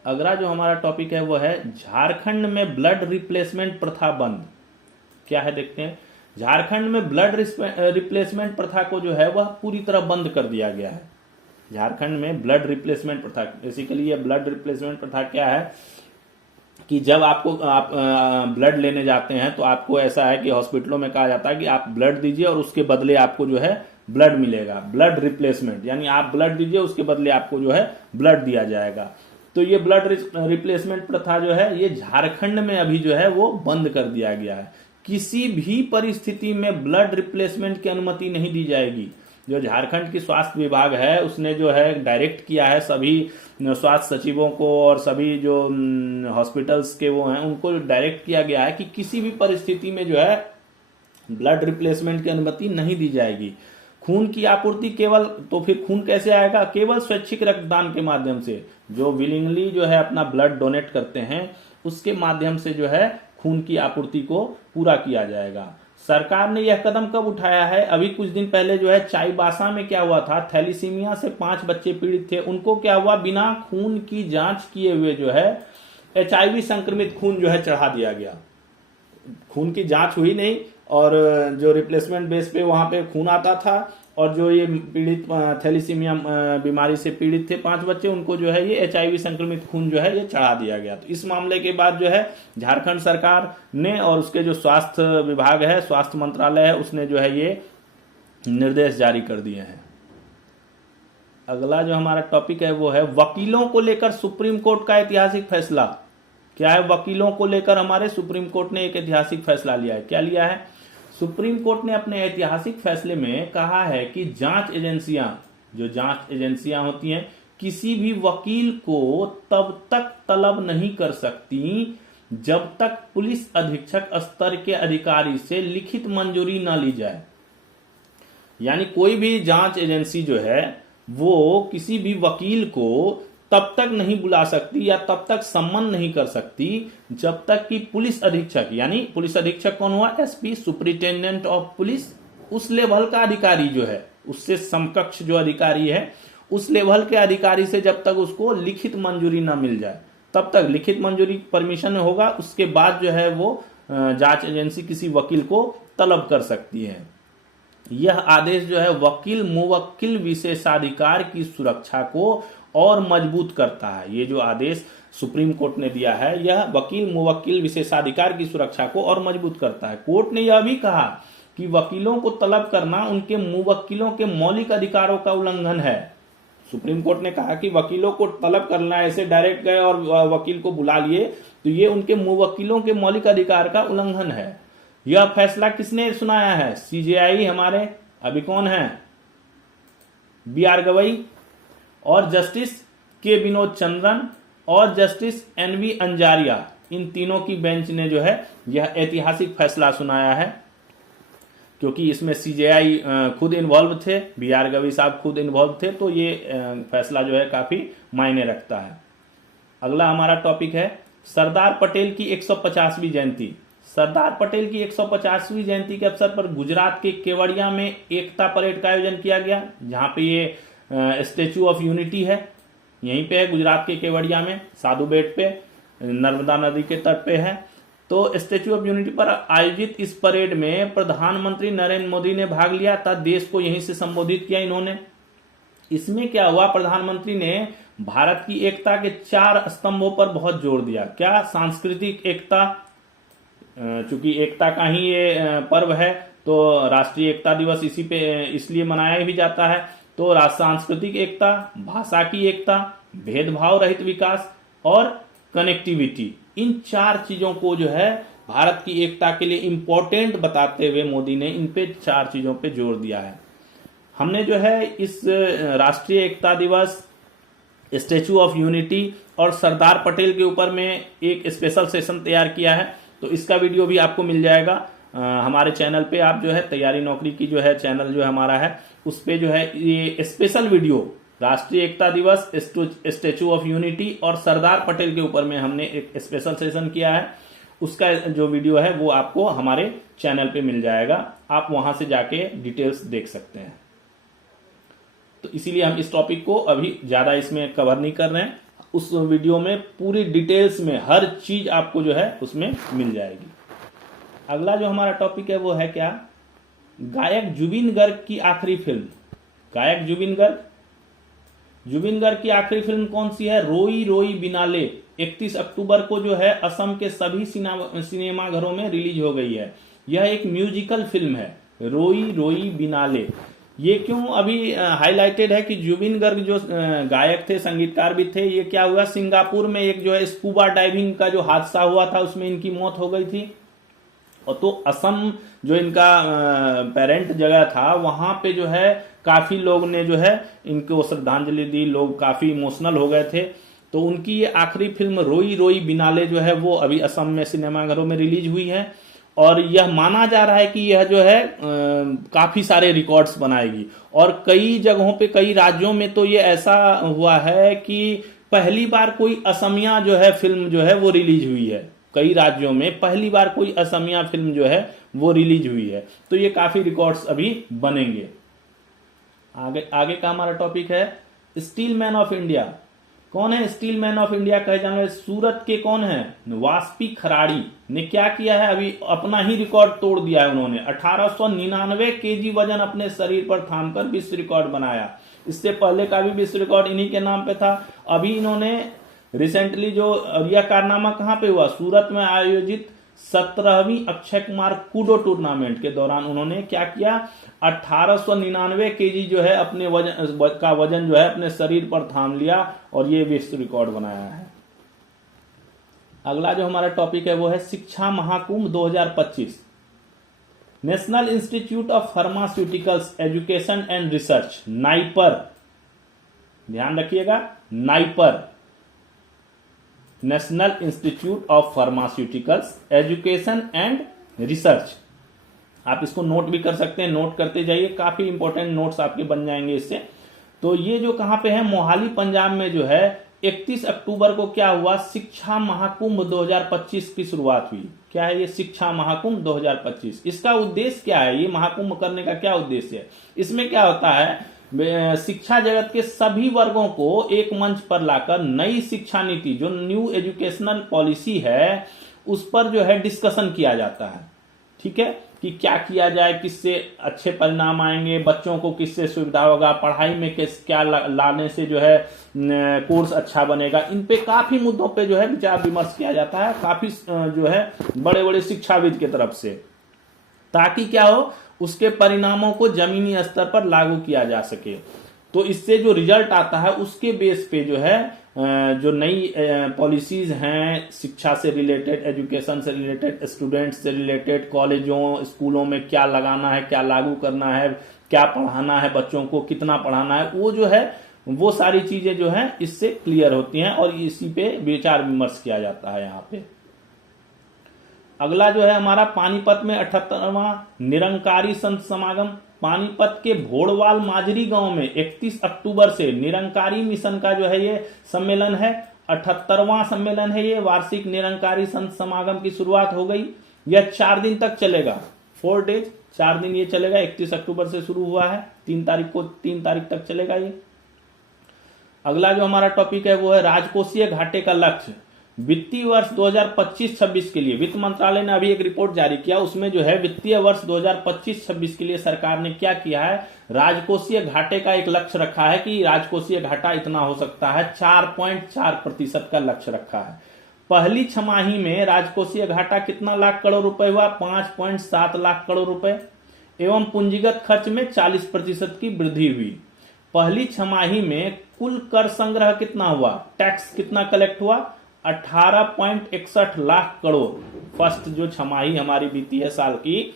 अगला जो हमारा टॉपिक है वो है झारखंड में ब्लड रिप्लेसमेंट प्रथा बंद। क्या है देखते हैं। झारखंड में ब्लड रिप्लेसमेंट प्रथा को जो है वह पूरी तरह बंद कर दिया गया है। झारखंड में ब्लड रिप्लेसमेंट प्रथा, बेसिकली ये ब्लड रिप्लेसमेंट प्रथा क्या है कि जब आप ब्लड लेने जाते हैं तो आपको ऐसा है कि हॉस्पिटलों में कहा जाता है कि आप ब्लड दीजिए और उसके बदले आपको जो है ब्लड मिलेगा। ब्लड रिप्लेसमेंट यानी आप ब्लड दीजिए, उसके बदले आपको जो है ब्लड दिया जाएगा। तो ये ब्लड रिप्लेसमेंट प्रथा जो है ये झारखंड में अभी जो है वो बंद कर दिया गया है। किसी भी परिस्थिति में ब्लड रिप्लेसमेंट की अनुमति नहीं दी जाएगी। जो झारखंड की स्वास्थ्य विभाग है उसने जो है डायरेक्ट किया है सभी स्वास्थ्य सचिवों को और सभी जो हॉस्पिटल्स के वो हैं उनको डायरेक्ट किया गया है कि किसी भी परिस्थिति में जो है ब्लड रिप्लेसमेंट की अनुमति नहीं दी जाएगी। खून की आपूर्ति केवल, तो फिर खून कैसे आएगा? केवल स्वैच्छिक रक्तदान के माध्यम से। जो विलिंगली जो है अपना ब्लड डोनेट करते हैं उसके माध्यम से जो है खून की आपूर्ति को पूरा किया जाएगा। सरकार ने यह कदम कब उठाया है? अभी कुछ दिन पहले जो है चाईबासा में क्या हुआ था, थैलीसीमिया से 5 बच्चे पीड़ित थे। उनको क्या हुआ, बिना खून की जांच किए हुए जो है HIV संक्रमित खून जो है चढ़ा दिया गया। खून की जांच हुई नहीं और जो रिप्लेसमेंट बेस पे वहां पे खून आता था और जो ये पीड़ित थैलीसीमिया बीमारी से पीड़ित थे 5 बच्चे, उनको जो है ये HIV संक्रमित खून जो है ये चढ़ा दिया गया। तो इस मामले के बाद जो है झारखंड सरकार ने और उसके जो स्वास्थ्य विभाग है, स्वास्थ्य मंत्रालय है, उसने जो है ये निर्देश जारी कर दिए हैं। अगला जो हमारा टॉपिक है वो है वकीलों को लेकर सुप्रीम कोर्ट का ऐतिहासिक फैसला। क्या है? वकीलों को लेकर हमारे सुप्रीम कोर्ट ने एक ऐतिहासिक फैसला लिया है। क्या लिया है? सुप्रीम कोर्ट ने अपने ऐतिहासिक फैसले में कहा है कि जांच एजेंसियां होती हैं, किसी भी वकील को तब तक तलब नहीं कर सकती जब तक पुलिस अधीक्षक स्तर के अधिकारी से लिखित मंजूरी न ली जाए। यानी कोई भी जांच एजेंसी जो है वो किसी भी वकील को तब तक नहीं बुला सकती या तब तक सम्मन नहीं कर सकती जब तक कि पुलिस अधीक्षक, यानी पुलिस अधीक्षक कौन हुआ? SP, सुपरिटेंडेंट ऑफ पुलिस, उस लेवल का अधिकारी जो है, उससे समकक्ष जो अधिकारी है उस लेवल के अधिकारी से जब तक उसको लिखित मंजूरी ना मिल जाए तब तक, लिखित मंजूरी परमिशन होगा उसके बाद जो है वो जांच एजेंसी किसी वकील को तलब कर सकती है। यह आदेश जो है वकील मुवक्किल विशेषाधिकार की सुरक्षा को और मजबूत करता है। ये जो आदेश सुप्रीम कोर्ट ने दिया है यह वकील मुवक्किल विशेषाधिकार की सुरक्षा को और मजबूत करता है। कोर्ट ने यह भी कहा कि वकीलों को तलब करना उनके मुवक्किलों के मौलिक अधिकारों का उल्लंघन है। सुप्रीम कोर्ट ने कहा कि वकीलों को तलब करना, ऐसे डायरेक्ट गए और वकील को बुला लिए, तो ये उनके मुवक्किलों के मौलिक अधिकार का उल्लंघन है। यह फैसला किसने सुनाया है? CJI हमारे अभी कौन है? BR गवई और जस्टिस के विनोद चंद्रन और जस्टिस NV अंजारिया, इन तीनों की बेंच ने जो है यह ऐतिहासिक फैसला सुनाया है। क्योंकि इसमें CJI खुद इन्वॉल्व थे, BR गवई साहब खुद इन्वॉल्व थे, तो ये फैसला जो है काफी मायने रखता है। अगला हमारा टॉपिक है सरदार पटेल की 150वीं जयंती। सरदार पटेल की 150वीं जयंती के अवसर पर गुजरात के केवड़िया में एकता परेड का आयोजन किया गया, जहां पे ये स्टेच्यू ऑफ यूनिटी है, यहीं पे है गुजरात के केवड़िया में, साधु बेट पे, नर्मदा नदी के तट पे है। तो स्टेच्यू ऑफ यूनिटी पर आयोजित इस परेड में प्रधानमंत्री नरेंद्र मोदी ने भाग लिया था, देश को यहीं से संबोधित किया इन्होंने। इसमें क्या हुआ, प्रधानमंत्री ने भारत की एकता के 4 स्तंभों पर बहुत जोर दिया। क्या? सांस्कृतिक एकता, चूंकि एकता का ही ये पर्व है तो राष्ट्रीय एकता दिवस इसी पे इसलिए मनाया भी जाता है। तो सांस्कृतिक एकता, भाषा की एकता, भेदभाव रहित विकास और कनेक्टिविटी, इन 4 चीजों को जो है भारत की एकता के लिए इंपॉर्टेंट बताते हुए मोदी ने इन पे 4 चीजों पे जोर दिया है। हमने जो है इस राष्ट्रीय एकता दिवस, स्टैचू ऑफ यूनिटी और सरदार पटेल के ऊपर में एक स्पेशल सेशन तैयार किया है, तो इसका वीडियो भी आपको मिल जाएगा हमारे चैनल पे। आप जो है तैयारी नौकरी की जो है चैनल जो है हमारा है, उस पे जो है ये स्पेशल वीडियो राष्ट्रीय एकता दिवस, स्टैचू ऑफ यूनिटी और सरदार पटेल के ऊपर में हमने एक स्पेशल सेशन किया है। उसका जो वीडियो है वो आपको हमारे चैनल पे मिल जाएगा, आप वहां से जाके डिटेल्स देख सकते हैं। तो इसीलिए हम इस टॉपिक को अभी ज्यादा इसमें कवर नहीं कर रहे हैं। उस वीडियो में पूरी डिटेल्स में हर चीज आपको जो है उसमें मिल जाएगी। अगला जो हमारा टॉपिक है वो है क्या? गायक जुबिन गर्ग की आखिरी फिल्म। गायक जुबिन गर्ग की आखिरी फिल्म कौन सी है? रोई रोई बिनाले 31 अक्टूबर को जो है असम के सभी सिनेमाघरों में रिलीज हो गई है। यह एक म्यूजिकल फिल्म है, रोई रोई बिनाले। ये क्यों अभी हाईलाइटेड है कि जुबिन गर्ग जो गायक थे, संगीतकार भी थे, ये क्या हुआ, सिंगापुर में एक जो है स्कूबा डाइविंग का जो हादसा हुआ था उसमें इनकी मौत हो गई थी। और तो असम जो इनका पेरेंट जगह था, वहां पे जो है काफी लोग ने जो है इनको श्रद्धांजलि दी, लोग काफी इमोशनल हो गए थे। तो उनकी ये आखिरी फिल्म रोई रोई बिनाले जो है वो अभी असम में सिनेमाघरों में रिलीज हुई है। और यह माना जा रहा है कि यह जो है काफी सारे रिकॉर्ड्स बनाएगी। और कई जगहों पे, कई राज्यों में तो ये ऐसा हुआ है कि पहली बार कोई असमिया जो है फिल्म जो है वो रिलीज हुई है। कई राज्यों में पहली बार कोई असमिया फिल्म जो है वो रिलीज हुई है। तो ये काफी रिकॉर्ड्स अभी बनेंगे। आगे का हमारा टॉपिक है स्टील मैन ऑफ इंडिया। कौन है स्टील मैन ऑफ इंडिया कहे जाने वाले? सूरत के कौन है? वास्पी खराड़ी ने क्या किया है, अभी अपना ही रिकॉर्ड तोड़ दिया है। उन्होंने 1899 केजी वजन अपने शरीर पर थामकर विश्व रिकॉर्ड बनाया। इससे पहले का भी विश्व रिकॉर्ड इन्हीं के नाम पे था। अभी इन्होंने रिसेंटली जो यह कारनामा कहां पे हुआ? सूरत में आयोजित 17वीं अक्षय कुमार कूडो टूर्नामेंट के दौरान उन्होंने क्या किया? 1899 केजी जो है अपने वजन जो है अपने शरीर पर थाम लिया और ये विश्व रिकॉर्ड बनाया है। अगला जो हमारा टॉपिक है वो है शिक्षा Mahakumbh 2025। National institute of pharmaceuticals education and research, NIPER, ध्यान रखिएगा, NIPER, national institute of pharmaceuticals education and research. आप इसको नोट भी कर सकते हैं, नोट करते जाइए, काफी इंपॉर्टेंट नोट्स आपके बन जाएंगे इससे। तो ये जो कहां पे है? मोहाली पंजाब में जो है 31 अक्टूबर को क्या हुआ? शिक्षा महाकुंभ 2025 की शुरुआत हुई। क्या है ये शिक्षा महाकुंभ 2025? इसका उद्देश्य क्या है? ये महाकुंभ करने का क्या उद्देश्य है? इसमें क्या होता है, शिक्षा जगत के सभी वर्गों को एक मंच पर लाकर नई शिक्षा नीति, जो न्यू एजुकेशनल पॉलिसी है, उस पर जो है डिस्कशन किया जाता है। ठीक है, कि क्या किया जाए, किससे अच्छे परिणाम आएंगे, बच्चों को किससे सुविधा होगा, पढ़ाई में क्या लाने से जो है कोर्स अच्छा बनेगा। इन पे काफी मुद्दों पे जो है विचार विमर्श किया जाता है, काफी जो है बड़े बड़े शिक्षाविद की तरफ से, ताकि क्या हो, उसके परिणामों को जमीनी स्तर पर लागू किया जा सके। तो इससे जो रिजल्ट आता है उसके बेस पे जो है जो नई पॉलिसीज हैं शिक्षा से रिलेटेड, एजुकेशन से रिलेटेड, स्टूडेंट्स से रिलेटेड, कॉलेजों स्कूलों में क्या लगाना है, क्या लागू करना है, क्या पढ़ाना है, बच्चों को कितना पढ़ाना है, वो जो है वो सारी चीजें जो है इससे क्लियर होती हैं और इसी पे विचार विमर्श किया जाता है यहाँ पे। अगला जो है हमारा पानीपत में 78वां निरंकारी संत समागम। पानीपत के भोड़वाल माजरी गांव में 31 अक्टूबर से निरंकारी मिशन का जो है ये सम्मेलन है, 78वां सम्मेलन है ये, वार्षिक निरंकारी संत समागम की शुरुआत हो गई। यह 4 दिन तक चलेगा, 4 डेज, 4 दिन ये चलेगा। 31 अक्टूबर से शुरू हुआ है, 3 तारीख तक चलेगा ये। अगला जो हमारा टॉपिक है वो है राजकोषीय घाटे का लक्ष्य। वित्तीय वर्ष 2025-26 के लिए वित्त मंत्रालय ने अभी एक रिपोर्ट जारी किया, उसमें जो है वित्तीय वर्ष 2025-26 के लिए सरकार ने क्या किया है, राजकोषीय घाटे का एक लक्ष्य रखा है कि राजकोषीय घाटा इतना हो सकता है, 4.4% का लक्ष्य रखा है। पहली छमाही में राजकोषीय घाटा कितना लाख करोड़ रुपए हुआ, 5.7 लाख करोड़ रुपए, एवं पूंजीगत खर्च में 40% की वृद्धि हुई। पहली छमाही में कुल कर संग्रह कितना हुआ, टैक्स कितना कलेक्ट हुआ, 18.61 लाख करोड़। फर्स्ट जो छमाही हमारी बीती है साल की,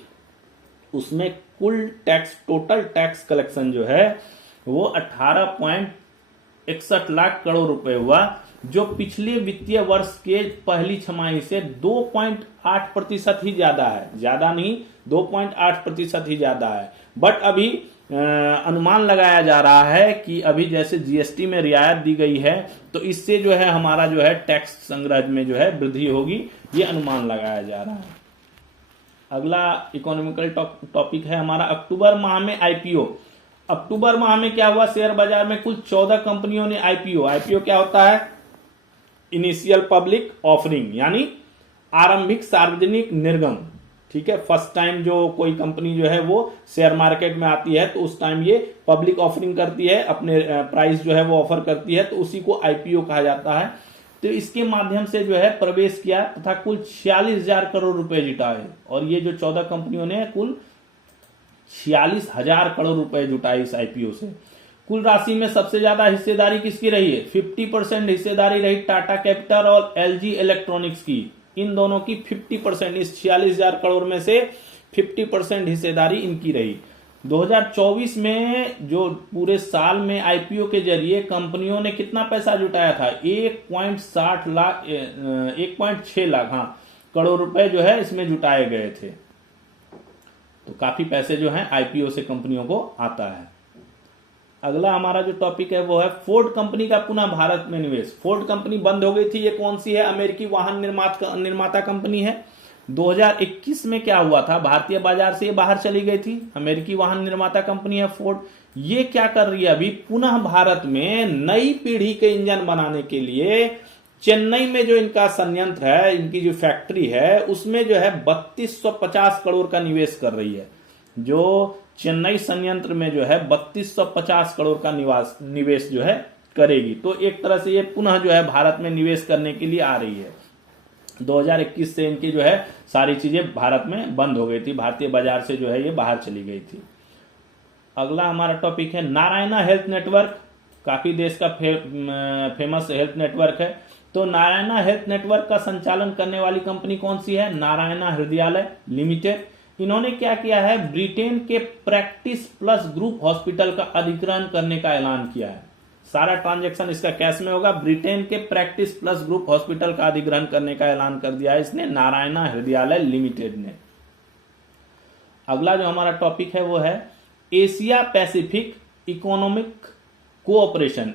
उसमें कुल टैक्स, टोटल टैक्स कलेक्शन जो है वो 18.61 लाख करोड़ रुपए हुआ, जो पिछले वित्तीय वर्ष के पहली छमाही से 2.8% ही ज्यादा है, ज्यादा नहीं 2.8% ही ज्यादा है। बट अभी अनुमान लगाया जा रहा है कि अभी जैसे जीएसटी में रियायत दी गई है तो इससे जो है हमारा जो है टैक्स संग्रह में जो है वृद्धि होगी, ये अनुमान लगाया जा रहा है। अगला इकोनॉमिकल टॉपिक है हमारा अक्टूबर माह में आईपीओ। अक्टूबर माह में क्या हुआ, शेयर बाजार में कुल 14 कंपनियों ने आईपीओ क्या होता है, इनिशियल पब्लिक ऑफरिंग, यानी आरंभिक सार्वजनिक निर्गम। ठीक है, फर्स्ट टाइम जो कोई कंपनी जो है वो शेयर मार्केट में आती है तो उस टाइम ये पब्लिक ऑफरिंग करती है, अपने प्राइस जो है वो ऑफर करती है, तो उसी को आईपीओ कहा जाता है। तो इसके माध्यम से जो है प्रवेश किया तथा कुल 46,000 करोड़ रुपए जुटाए, और ये जो 14 कंपनियों ने कुल 46,000 करोड़ रुपए जुटाए इस आईपीओ से। कुल राशि में सबसे ज्यादा हिस्सेदारी किसकी रही है, 50% हिस्सेदारी रही टाटा कैपिटल और एलजी इलेक्ट्रॉनिक्स की। इन दोनों की 50%, इस 46,000 करोड़ में से 50% हिस्सेदारी इनकी रही। 2024 में जो पूरे साल में आईपीओ के जरिए कंपनियों ने कितना पैसा जुटाया था, 1.6 लाख करोड़ रुपए जो है इसमें जुटाए गए थे। तो काफी पैसे जो हैं आईपीओ से कंपनियों को आता है। अगला हमारा जो टॉपिक है वो है फोर्ड कंपनी का पुनः भारत में निवेश। फोर्ड कंपनी बंद हो गई थी, ये कौन सी है, अमेरिकी वाहन निर्माता कंपनी है। 2021 में क्या हुआ था, भारतीय बाजार से ये बाहर चली गई थी, अमेरिकी वाहन निर्माता कंपनी है फोर्ड। ये क्या कर रही है, अभी पुनः भारत में नई पीढ़ी के इंजन बनाने के लिए चेन्नई में जो इनका संयंत्र है, इनकी जो फैक्ट्री है, उसमें जो है 3250 करोड़ का निवेश कर रही है। जो चेन्नई संयंत्र में जो है 3250 करोड़ का निवेश जो है करेगी। तो एक तरह से ये पुनः जो है भारत में निवेश करने के लिए आ रही है। 2021 से इनकी जो है सारी चीजें भारत में बंद हो गई थी, भारतीय बाजार से जो है ये बाहर चली गई थी। अगला हमारा टॉपिक है नारायणा हेल्थ नेटवर्क। काफी देश का फेमस हेल्थ नेटवर्क है। तो नारायणा हेल्थ नेटवर्क का संचालन करने वाली कंपनी कौन सी है, नारायणा हृदयालय लिमिटेड। इन्होंने क्या किया है, ब्रिटेन के प्रैक्टिस प्लस ग्रुप हॉस्पिटल का अधिग्रहण करने का ऐलान किया है। सारा ट्रांजैक्शन इसका कैश में होगा। ब्रिटेन के प्रैक्टिस प्लस ग्रुप हॉस्पिटल का अधिग्रहण करने का ऐलान कर दिया है इसने, नारायणा हृदयालय लिमिटेड ने। अगला जो हमारा टॉपिक है वो है Asia Pacific economic cooperation,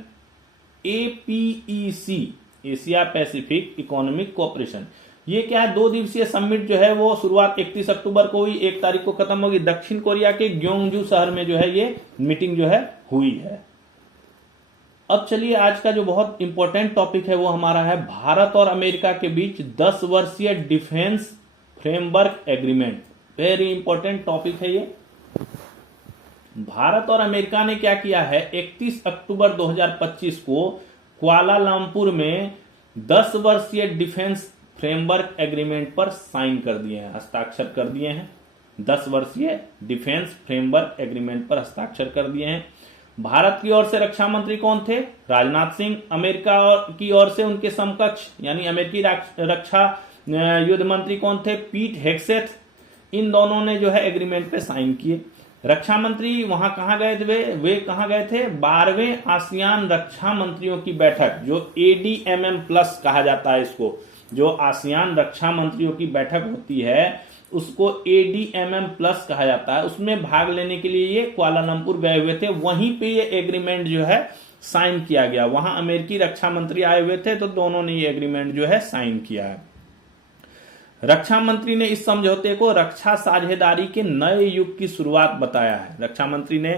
APEC, Asia Pacific economic cooperation. ये क्या है, 2 दिवसीय समिट जो है वो शुरुआत 31 अक्टूबर को हुई, 1 तारीख को खत्म होगी। दक्षिण कोरिया के ग्योंगजू शहर में जो है ये मीटिंग जो है हुई है। अब चलिए आज का जो बहुत इंपॉर्टेंट टॉपिक है वो हमारा है भारत और अमेरिका के बीच 10 वर्षीय defence framework agreement. Very important topic है ये। भारत और अमेरिका ने क्या किया है, 31 अक्टूबर 2025 को कुआलालंपुर में 10 वर्षीय डिफेंस फ्रेमवर्क एग्रीमेंट पर साइन कर दिए हैं, हस्ताक्षर कर दिए हैं। 10 वर्षीय डिफेंस फ्रेमवर्क एग्रीमेंट पर हस्ताक्षर कर दिए हैं। भारत की ओर से रक्षा मंत्री कौन थे, राजनाथ सिंह। अमेरिका की ओर से उनके समकक्ष यानी अमेरिकी रक्षा युद्ध मंत्री कौन थे, पीट हेग्सेथ। इन दोनों ने जो है एग्रीमेंट पे साइन किए। रक्षा मंत्री वहां कहां गए थे, वे कहां गए थे, 12वें आसियान रक्षा मंत्रियों की बैठक, जो ADMM प्लस कहा जाता है इसको, जो आसियान रक्षा मंत्रियों की बैठक होती है उसको ADMM प्लस कहा जाता है। उसमें भाग लेने के लिए ये कुआलालंपुर गए हुए थे, वहीं पे ये एग्रीमेंट जो है साइन किया गया। वहां अमेरिकी रक्षा मंत्री आए हुए थे तो दोनों ने ये एग्रीमेंट जो है साइन किया है। रक्षा मंत्री ने इस समझौते को रक्षा साझेदारी के नए युग की शुरुआत बताया है। रक्षा मंत्री ने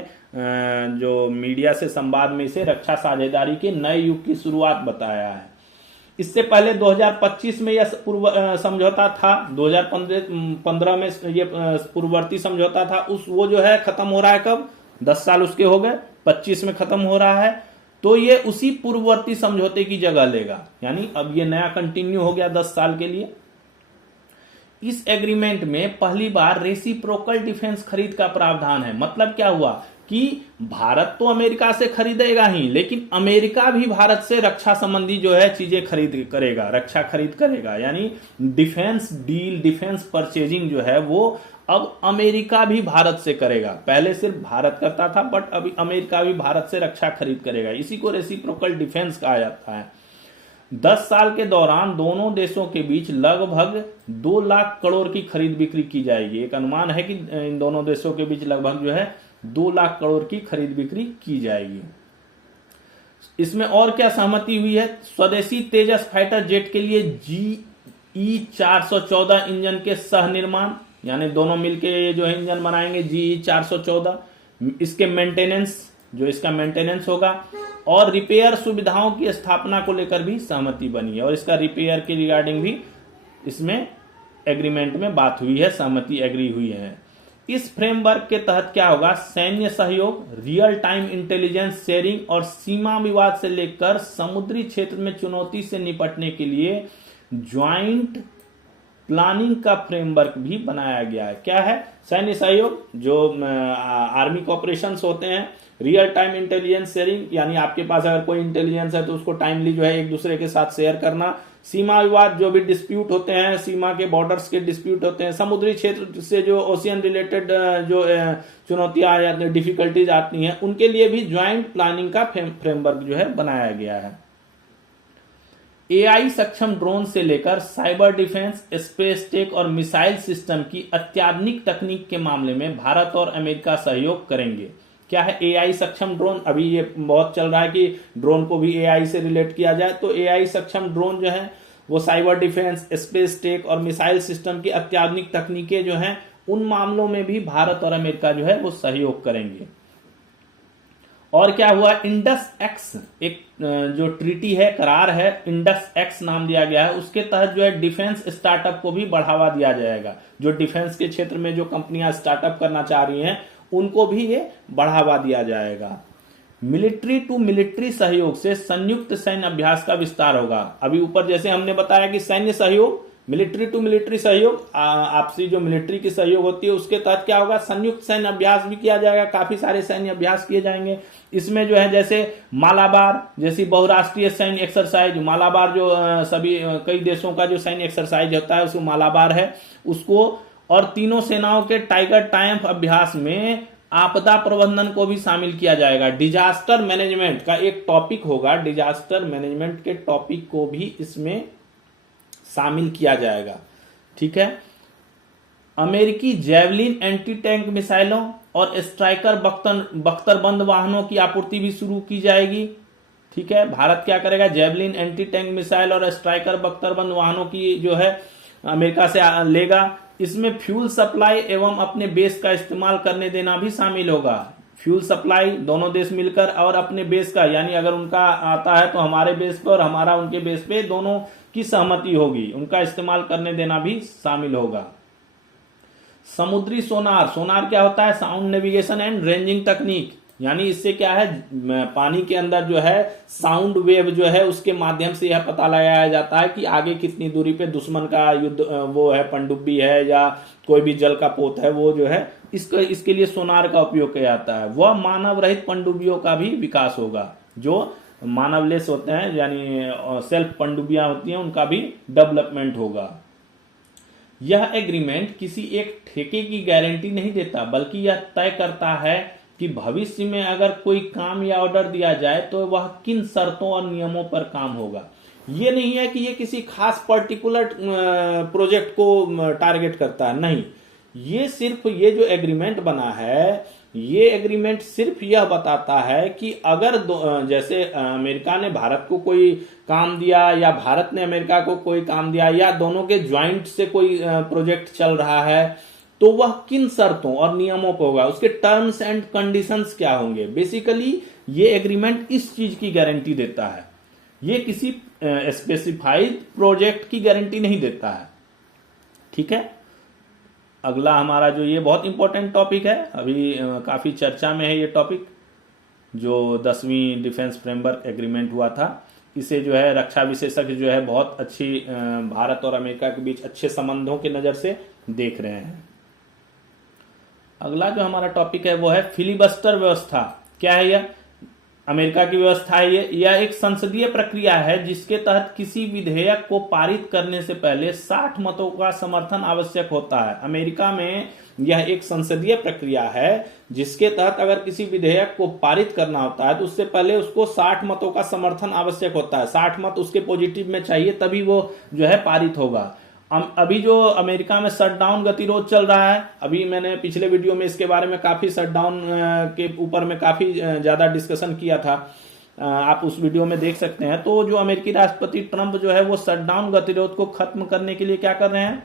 जो मीडिया से संवाद में इसे रक्षा साझेदारी के नए युग की शुरुआत बताया है। इससे पहले 2025 में यह पूर्व समझौता था, 2015 में ये पूर्ववर्ती समझौता था, वो जो है खत्म हो रहा है कब, 10 साल उसके हो गए, 25 में खत्म हो रहा है, तो ये उसी पूर्ववर्ती समझौते की जगह लेगा, यानी अब ये नया कंटिन्यू हो गया 10 साल के लिए। इस एग्रीमेंट में पहली बार रेसिप्रोकल डिफेंस खरीद का प्रावधान है। मतलब क्या हुआ कि भारत तो अमेरिका से खरीदेगा ही, लेकिन अमेरिका भी भारत से रक्षा संबंधी जो है चीजें खरीद करेगा, रक्षा खरीद करेगा, यानी डिफेंस डील, डिफेंस परचेजिंग जो है वो अब अमेरिका भी भारत से करेगा। पहले सिर्फ भारत करता था, बट अभी अमेरिका भी भारत से रक्षा खरीद करेगा। इसी को रेसिप्रोकल डिफेंस कहा जाता है। 10 साल के दौरान दोनों देशों के बीच लगभग 2 लाख करोड़ की खरीद बिक्री की जाएगी। एक अनुमान है कि इन दोनों देशों के बीच लगभग जो है 2 लाख करोड़ की खरीद बिक्री की जाएगी। इसमें और क्या सहमति हुई है? स्वदेशी तेजस फाइटर जेट के लिए GE 414 इंजन के सह निर्माण, यानी दोनों मिलके जो है इंजन बनाएंगे GE 414। इसके मेंटेनेंस, जो इसका मेंटेनेंस होगा, और रिपेयर सुविधाओं की स्थापना को लेकर भी सहमति बनी है, और इसका रिपेयर के रिगार्डिंग भी इसमें एग्रीमेंट में बात हुई है, सहमति एग्री हुई है। इस फ्रेमवर्क के तहत क्या होगा? सैन्य सहयोग, रियल टाइम इंटेलिजेंस शेयरिंग और सीमा विवाद से लेकर समुद्री क्षेत्र में चुनौती से निपटने के लिए ज्वाइंट प्लानिंग का फ्रेमवर्क भी बनाया गया है। क्या है? सैन्य सहयोग, जो आर्मी कॉपरेशंस होते हैं, रियल टाइम इंटेलिजेंस शेयरिंग, यानी आपके पास अगर कोई इंटेलिजेंस है तो उसको टाइमली जो है एक दूसरे के साथ शेयर करना। सीमा विवाद, जो भी डिस्प्यूट होते हैं, सीमा के बॉर्डर्स के डिस्प्यूट होते हैं, समुद्री क्षेत्र से जो ओशियन रिलेटेड जो चुनौतियां या डिफिकल्टीज आती हैं, उनके लिए भी ज्वाइंट प्लानिंग का फ्रेमवर्क जो है बनाया गया है। AI सक्षम ड्रोन से लेकर साइबर डिफेंस, स्पेस टेक और मिसाइल सिस्टम की अत्याधुनिक तकनीक के मामले में भारत और अमेरिका सहयोग करेंगे। क्या है AI सक्षम ड्रोन? अभी ये बहुत चल रहा है कि ड्रोन को भी AI से रिलेट किया जाए, तो AI सक्षम ड्रोन जो है वो साइबर डिफेंस, स्पेस टेक और मिसाइल सिस्टम की अत्याधुनिक तकनीकें जो हैं, उन मामलों में भी भारत और अमेरिका जो है वो सहयोग करेंगे। और क्या हुआ? इंडस एक्स, एक जो ट्रीटी है, करार है, इंडस एक्स नाम दिया गया है, उसके तहत जो है डिफेंस स्टार्टअप को भी बढ़ावा दिया जाएगा। जो डिफेंस के क्षेत्र में जो कंपनियां स्टार्टअप करना चाह रही हैं, उनको भी ये बढ़ावा दिया जाएगा। मिलिट्री टू मिलिट्री सहयोग से संयुक्त सैन्य अभ्यास का विस्तार होगा। अभी ऊपर जैसे हमने बताया कि सैन्य सहयोग, मिलिट्री टू मिलिट्री सहयोग, आपसी जो मिलिट्री की सहयोग होती है, उसके तहत क्या होगा? संयुक्त सैन्य अभ्यास भी किया जाएगा। काफी सारे सैन्य अभ्यास किए जाएंगे। इसमें जो है जैसे मालाबार जैसी बहुराष्ट्रीय सैन्य एक्सरसाइज, मालाबार जो सभी कई देशों का जो सैन्य एक्सरसाइज होता है उसको मालाबार है, उसको, और तीनों सेनाओं के टाइगर ट्रायम्फ अभ्यास में आपदा प्रबंधन को भी शामिल किया जाएगा। डिजास्टर मैनेजमेंट का एक टॉपिक होगा, डिजास्टर मैनेजमेंट के टॉपिक को भी इसमें शामिल किया जाएगा। ठीक है। अमेरिकी जेवलिन एंटी टैंक मिसाइलों और स्ट्राइकर बख्तरबंद वाहनों की आपूर्ति भी शुरू की जाएगी। ठीक है। भारत क्या करेगा? जेवलिन एंटी टैंक मिसाइल और स्ट्राइकर बख्तरबंद वाहनों की जो है अमेरिका से लेगा। इसमें फ्यूल सप्लाई एवं अपने बेस का इस्तेमाल करने देना भी शामिल होगा। फ्यूल सप्लाई दोनों देश मिलकर और अपने बेस का, यानी अगर उनका आता है तो हमारे बेस पे और हमारा उनके बेस पे, दोनों की सहमति होगी, उनका इस्तेमाल करने देना भी शामिल होगा। समुद्री सोनार, सोनार क्या होता है? साउंड नेविगेशन एंड रेंजिंग तकनीक, यानी इससे क्या है, पानी के अंदर जो है साउंड वेव जो है उसके माध्यम से यह पता लगाया जाता है कि आगे कितनी दूरी पे दुश्मन का युद्ध वो है, पनडुब्बी है या कोई भी जल का पोत है, वो जो है इसके लिए सोनार का उपयोग किया जाता है। वह मानव रहित पनडुब्बियों का भी विकास होगा, जो मानवलेस होते हैं, यानी सेल्फ पनडुब्बियां होती हैं, उनका भी डेवलपमेंट होगा। यह एग्रीमेंट किसी एक ठेके की गारंटी नहीं देता, बल्कि यह तय करता है कि भविष्य में अगर कोई काम या ऑर्डर दिया जाए तो वह किन शर्तों और नियमों पर काम होगा। ये नहीं है कि ये किसी खास पर्टिकुलर प्रोजेक्ट को टारगेट करता है, नहीं। ये सिर्फ ये जो एग्रीमेंट बना है, ये एग्रीमेंट सिर्फ यह बताता है कि अगर जैसे अमेरिका ने भारत को कोई काम दिया या भारत ने अमेरिका को कोई काम दिया या दोनों के ज्वाइंट से कोई प्रोजेक्ट चल रहा है, तो वह किन शर्तों और नियमों पर होगा, उसके टर्म्स एंड कंडीशंस क्या होंगे। बेसिकली ये एग्रीमेंट इस चीज की गारंटी देता है। ये किसी स्पेसिफाइड प्रोजेक्ट की गारंटी नहीं देता है। ठीक है, अगला हमारा जो ये बहुत इंपॉर्टेंट टॉपिक है, अभी काफी चर्चा में है ये टॉपिक, जो 10वीं डिफेंस फ्रेमवर्क एग्रीमेंट हुआ था। इसे जो है रक्षा विशेषज्ञ जो है बहुत अच्छी भारत और अमेरिका के बीच अच्छे संबंधों के नजर से देख रहे हैं। अगला जो हमारा टॉपिक है वो है फिलिबस्टर व्यवस्था। क्या है यह? अमेरिका की व्यवस्था है ये। यह एक संसदीय प्रक्रिया है जिसके तहत किसी विधेयक को पारित करने से पहले 60 मतों का समर्थन आवश्यक होता है। अमेरिका में यह एक संसदीय प्रक्रिया है जिसके तहत अगर किसी विधेयक को पारित करना होता है तो उससे पहले उसको 60 मतों का समर्थन आवश्यक होता है। 60 मत उसके पॉजिटिव में चाहिए तभी वो जो है पारित होगा। अभी जो अमेरिका में शटडाउन गतिरोध चल रहा है, अभी मैंने पिछले वीडियो में इसके बारे में काफी शटडाउन के ऊपर में काफी ज्यादा डिस्कशन किया था, आप उस वीडियो में देख सकते हैं। तो जो अमेरिकी राष्ट्रपति ट्रंप जो है वो शटडाउन गतिरोध को खत्म करने के लिए क्या कर रहे हैं?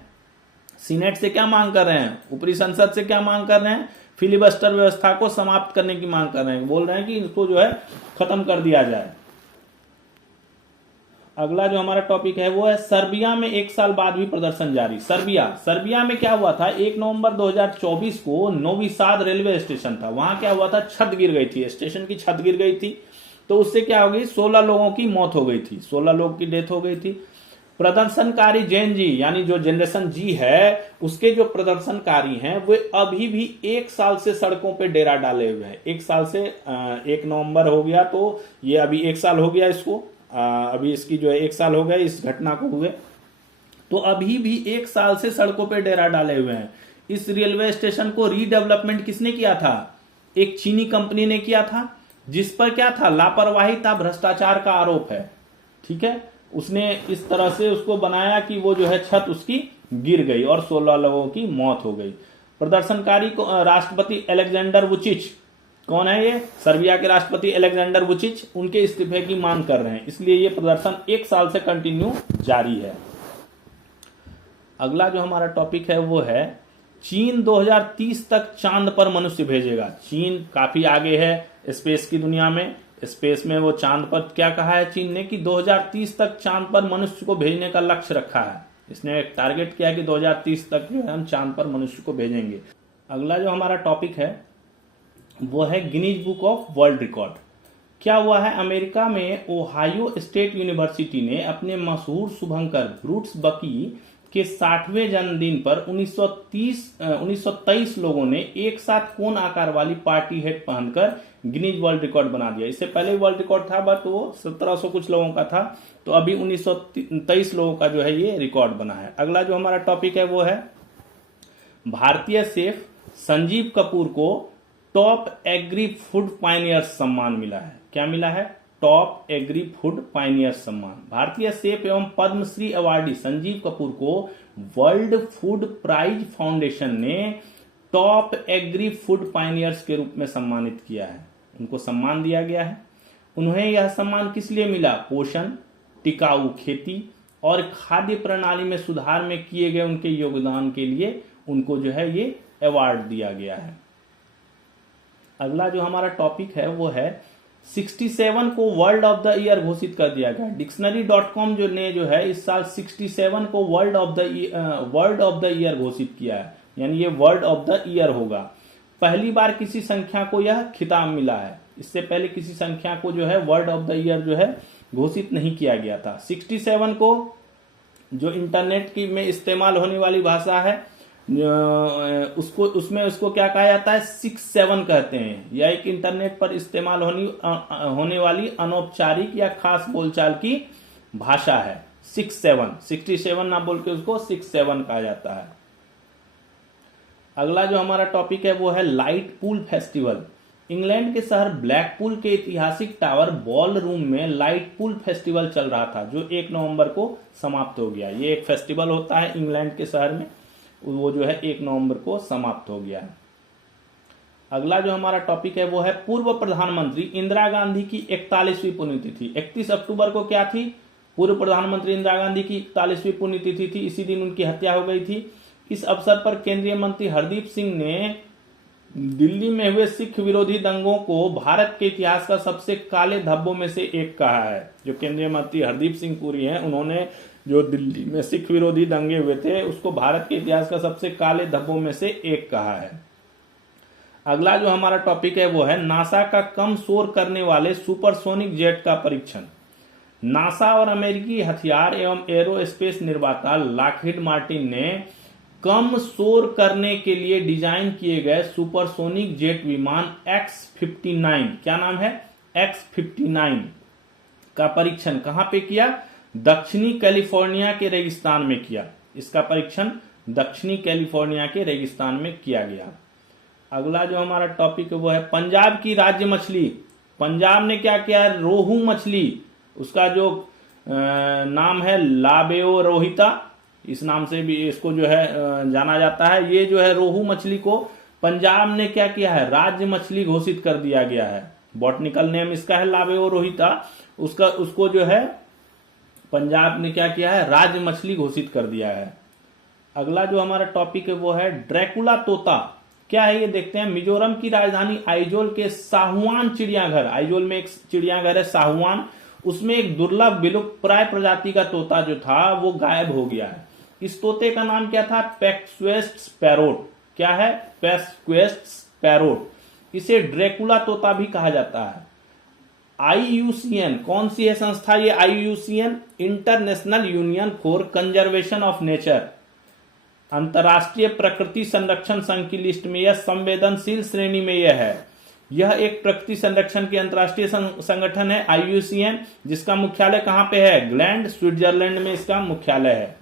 सीनेट से क्या मांग कर रहे हैं? ऊपरी संसद से क्या मांग कर रहे हैं? फिलिबस्टर व्यवस्था को समाप्त करने की मांग कर रहे हैं। बोल रहे हैं कि इसको जो है खत्म कर दिया जाए। अगला जो हमारा टॉपिक है वो है सर्बिया में 1 साल बाद भी प्रदर्शन जारी। सर्बिया में क्या हुआ था? 1 नवंबर 2024 को नोवी साद रेलवे स्टेशन था, वहां क्या हुआ था? छत गिर गई थी, स्टेशन की छत गिर गई थी। तो उससे क्या हो गई? 16 लोगों की मौत हो गई थी, 16 लोगों की डेथ हो गई थी। प्रदर्शनकारी जेन जी यानी जो जनरेशन जी है उसके जो प्रदर्शनकारी हैं वे अभी भी 1 साल से सड़कों पे डेरा डाले हुए हैं। 1 साल से 1 नवंबर हो गया तो ये अभी 1 साल हो गया इसको, अभी इसकी जो है 1 साल हो गया इस घटना को हुए, तो अभी भी 1 साल से सड़कों पे डेरा डाले हुए हैं। इस रेलवे स्टेशन को रीडेवलपमेंट किसने किया था? एक चीनी कंपनी ने किया था, जिस पर क्या था? लापरवाही था, भ्रष्टाचार का आरोप है। ठीक है, उसने इस तरह से उसको बनाया कि वो जो है छत उसकी गिर गई और 16 लोगों की मौत हो गई। प्रदर्शनकारी को राष्ट्रपति अलेक्जेंडर वुचिच, कौन है ये? सर्बिया के राष्ट्रपति अलेक्जेंडर वुचिच, उनके इस्तीफे की मांग कर रहे हैं, इसलिए ये प्रदर्शन 1 साल से कंटिन्यू जारी है। अगला जो हमारा टॉपिक है वो है चीन 2030 तक चांद पर मनुष्य भेजेगा। चीन काफी आगे है स्पेस की दुनिया में, स्पेस में वो चांद पर क्या कहा है चीन ने कि 2030 तक चांद पर मनुष्य को भेजने का लक्ष्य रखा है। इसने एक टारगेट किया कि 2030 तक जो है हम चांद पर मनुष्य को भेजेंगे। अगला जो हमारा टॉपिक है वो है Guinness book of world record. क्या हुआ है? अमेरिका में ओहायो स्टेट यूनिवर्सिटी ने अपने मशहूर शुभंकर ब्रूट्स बकी के 60वें जन्मदिन पर 1923 लोगों ने एक साथ कोन आकार वाली पार्टी हेड पहनकर गिनीज वर्ल्ड रिकॉर्ड बना दिया। इससे पहले वर्ल्ड रिकॉर्ड था बट वो 1700 कुछ लोगों का था, तो अभी 1923 लोगों का जो है ये रिकॉर्ड बना है। अगला जो हमारा टॉपिक है वो है भारतीय शेफ संजीव कपूर को टॉप एग्री फूड पायनियर्स सम्मान मिला है। क्या मिला है? टॉप एग्री फूड पायनियर्स सम्मान। भारतीय शेफ एवं पद्मश्री अवार्डी संजीव कपूर को वर्ल्ड फूड प्राइज फाउंडेशन ने टॉप एग्री फूड पायनियर्स के रूप में सम्मानित किया है। उनको सम्मान दिया गया है। उन्हें यह सम्मान किस लिए मिला? पोषण, टिकाऊ खेती और खाद्य प्रणाली में सुधार में किए गए उनके योगदान के लिए उनको जो है ये अवार्ड दिया गया है। अगला जो हमारा टॉपिक है वो है 67 को वर्ल्ड ऑफ द ईयर घोषित कर दिया गया। डिक्शनरी.com जो है इस साल 67 को वर्ल्ड ऑफ द ईयर घोषित किया है, यानी ये वर्ल्ड ऑफ द ईयर होगा। पहली बार किसी संख्या को यह खिताब मिला है, इससे पहले किसी संख्या को जो है वर्ल्ड ऑफ द ईयर जो है घोषित नहीं किया गया था। 67 को जो इंटरनेट की में इस्तेमाल होने वाली भाषा है उसको क्या कहा जाता है? 67 कहते हैं। यह एक इंटरनेट पर इस्तेमाल होने वाली अनौपचारिक या खास बोलचाल की भाषा है। 67 ना बोल के उसको 67 कहा जाता है। अगला जो हमारा टॉपिक है वो है लाइट पूल फेस्टिवल। इंग्लैंड के शहर ब्लैकपूल के ऐतिहासिक टावर बॉल रूम में लाइट पूल फेस्टिवल चल रहा था, जो 1 नवंबर को समाप्त हो गया। ये एक फेस्टिवल होता है इंग्लैंड के शहर में, वो जो है 1 नवंबर को समाप्त हो गया। अगला जो हमारा टॉपिक है वो है पूर्व प्रधानमंत्री इंदिरा गांधी की 41वीं पुण्यतिथि। 31 अक्टूबर को क्या थी? पूर्व प्रधानमंत्री इंदिरा गांधी की 41वीं पुण्यतिथि थी। इसी दिन उनकी हत्या हो गई थी। इस अवसर पर केंद्रीय मंत्री हरदीप सिंह ने दिल्ली में हुए सिख विरोधी दंगों को भारत के इतिहास का सबसे काले धब्बों में से एक कहा है। जो केंद्रीय मंत्री हरदीप सिंह पुरी हैं, उन्होंने जो दिल्ली में सिख विरोधी दंगे हुए थे उसको भारत के इतिहास का सबसे काले धब्बों में से एक कहा है। अगला जो हमारा टॉपिक है वो है नासा का कम शोर करने वाले सुपरसोनिक जेट का परीक्षण। नासा और अमेरिकी हथियार एवं एरोस्पेस निर्माता लॉकहीड मार्टिन ने कम शोर करने के लिए डिजाइन किए गए सुपरसोनिक जेट विमान X-59, क्या नाम है, X-59 का परीक्षण कहां पे किया? दक्षिणी कैलिफोर्निया के रेगिस्तान में किया। इसका परीक्षण दक्षिणी कैलिफोर्निया के रेगिस्तान में किया गया। अगला जो हमारा टॉपिक है वो है पंजाब की राज्य मछली। पंजाब ने क्या किया? रोहू मछली, उसका जो नाम है लाबेओ रोहिता, इस नाम से भी इसको जो है जाना जाता है। ये जो है रोहू मछली को पंजाब ने क्या किया है? राज्य मछली घोषित कर दिया गया है। बॉटनिकल नेम इसका है लाबेओ रोहिता, उसको जो है पंजाब ने क्या किया है? राज्य मछली घोषित कर दिया है। अगला जो हमारा टॉपिक है वो है ड्रैकुला तोता। क्या है ये देखते हैं। मिजोरम की राजधानी आइजोल के साहुआन चिड़ियाघर, आइजोल में एक चिड़ियाघर है साहुआन, उसमें एक दुर्लभ विलुप्त प्राय प्रजाति का तोता जो था वो गायब हो गया है। इस तोते का नाम क्या था? पैक्वेस्ट पैरोट। क्या है? पैक्वेस्ट पैरोट। इसे ड्रैकुला तोता भी कहा जाता है। IUCN कौन सी है संस्था ये? IUCN international union for conservation of nature, अंतर्राष्ट्रीय प्रकृति संरक्षण संघ की लिस्ट में यह संवेदनशील श्रेणी में यह है। यह एक प्रकृति संरक्षण की अंतर्राष्ट्रीय संगठन है IUCN, जिसका मुख्यालय कहां पे है? ग्लैंड, स्विट्जरलैंड में इसका मुख्यालय है।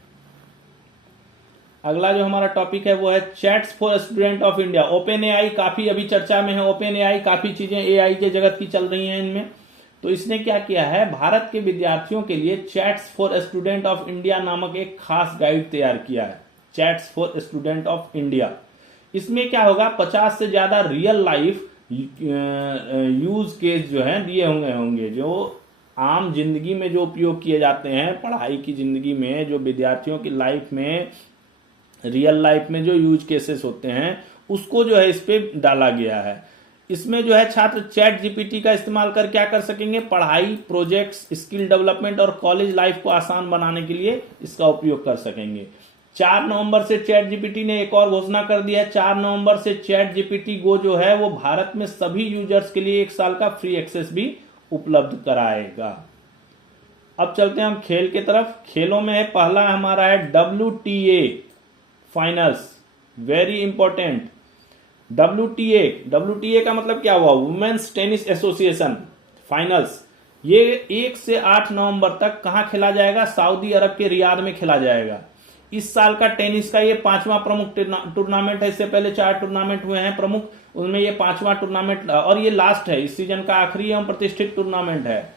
अगला जो हमारा टॉपिक है वो है chats for student of India. Open AI काफी अभी चर्चा में है। ओपन AI काफी चीजें AI के जगत की चल रही हैं इनमें। तो इसने क्या किया है? भारत के विद्यार्थियों के लिए chats for student of India नामक एक खास गाइड तैयार किया है। Chats for student of India. इसमें क्या होगा? 50 से ज्यादा रियल लाइफ यूज केस जो है दिए होंगे जो आम जिंदगी में जो उपयोग किए जाते हैं, पढ़ाई की जिंदगी में जो विद्यार्थियों की लाइफ में रियल लाइफ में जो यूज केसेस होते हैं उसको जो है इस पे डाला गया है। इसमें जो है छात्र चैट जीपीटी का इस्तेमाल कर क्या कर सकेंगे? पढ़ाई, प्रोजेक्ट्स, स्किल डेवलपमेंट और कॉलेज लाइफ को आसान बनाने के लिए इसका उपयोग कर सकेंगे। 4 नवंबर से चैट जीपीटी ने एक और घोषणा कर दिया है। 4 नवंबर से चैट जीपीटी गो जो है वो भारत में सभी यूजर्स के लिए 1 साल का फ्री एक्सेस भी उपलब्ध कराएगा। अब चलते हैं हम खेल की तरफ। खेलों में है पहला हमारा है WTA finals, very important. WTA का मतलब क्या हुआ? Women's tennis association finals. ये 1 से 8 नवंबर तक कहां खेला जाएगा? सऊदी अरब के रियाद में खेला जाएगा। इस साल का टेनिस का ये 5वां प्रमुख टूर्नामेंट है। इससे पहले 4 टूर्नामेंट हुए हैं प्रमुख, उनमें ये 5वां टूर्नामेंट और ये लास्ट है, इस सीजन का आखिरी एवं प्रतिष्ठित टूर्नामेंट है।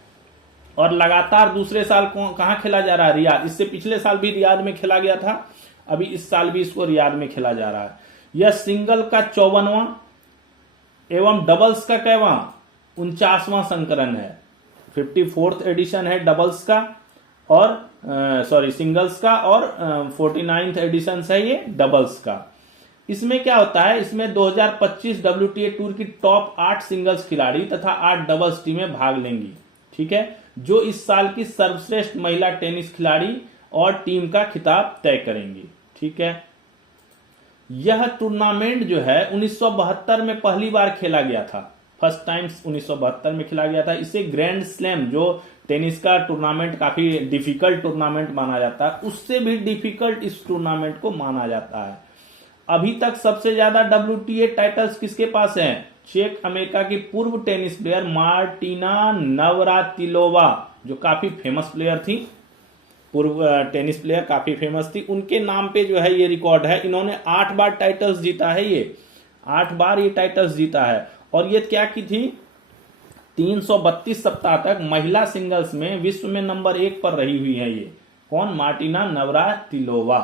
और लगातार दूसरे साल कहां खेला जा रहा है? रियाद। इससे पिछले साल भी रियाद में खेला गया था, अभी इस साल भी इसको रियाद में खेला जा रहा है। यह सिंगल का 54वां एवं डबल्स का कैवां? 49वां संस्करण है। 54th एडिशन है डबल्स का और सिंगल्स का, और 49th एडिशन है ये डबल्स का। इसमें क्या होता है? इसमें 2025 WTA टूर की टॉप 8 सिंगल्स खिलाड़ी तथा 8 डबल्स टीमें भाग लेंगी। ठीक है, जो इस साल की सर्वश्रेष्ठ महिला टेनिस खिलाड़ी और टीम का खिताब तय करेंगी। ठीक है, यह टूर्नामेंट जो है 1972 में पहली बार खेला गया था। फर्स्ट टाइम 1972 में खेला गया था। इसे ग्रैंड स्लैम, जो टेनिस का टूर्नामेंट काफी डिफिकल्ट टूर्नामेंट माना जाता है, उससे भी डिफिकल्ट इस टूर्नामेंट को माना जाता है। अभी तक सबसे ज्यादा WTA टाइटल्स किसके पास हैं? चेक अमेरिका की पूर्व टेनिस प्लेयर मार्टिना नवरातिलोवा, जो काफी फेमस प्लेयर थी, पूर्व टेनिस प्लेयर काफी फेमस थी, उनके नाम पे जो है ये रिकॉर्ड है। इन्होंने 8 बार टाइटल्स जीता है, ये 8 बार ये टाइटल्स जीता है। और ये क्या की थी? 332 सप्ताह तक महिला सिंगल्स में विश्व में नंबर 1 पर रही हुई है। ये कौन? Martina Navratilova.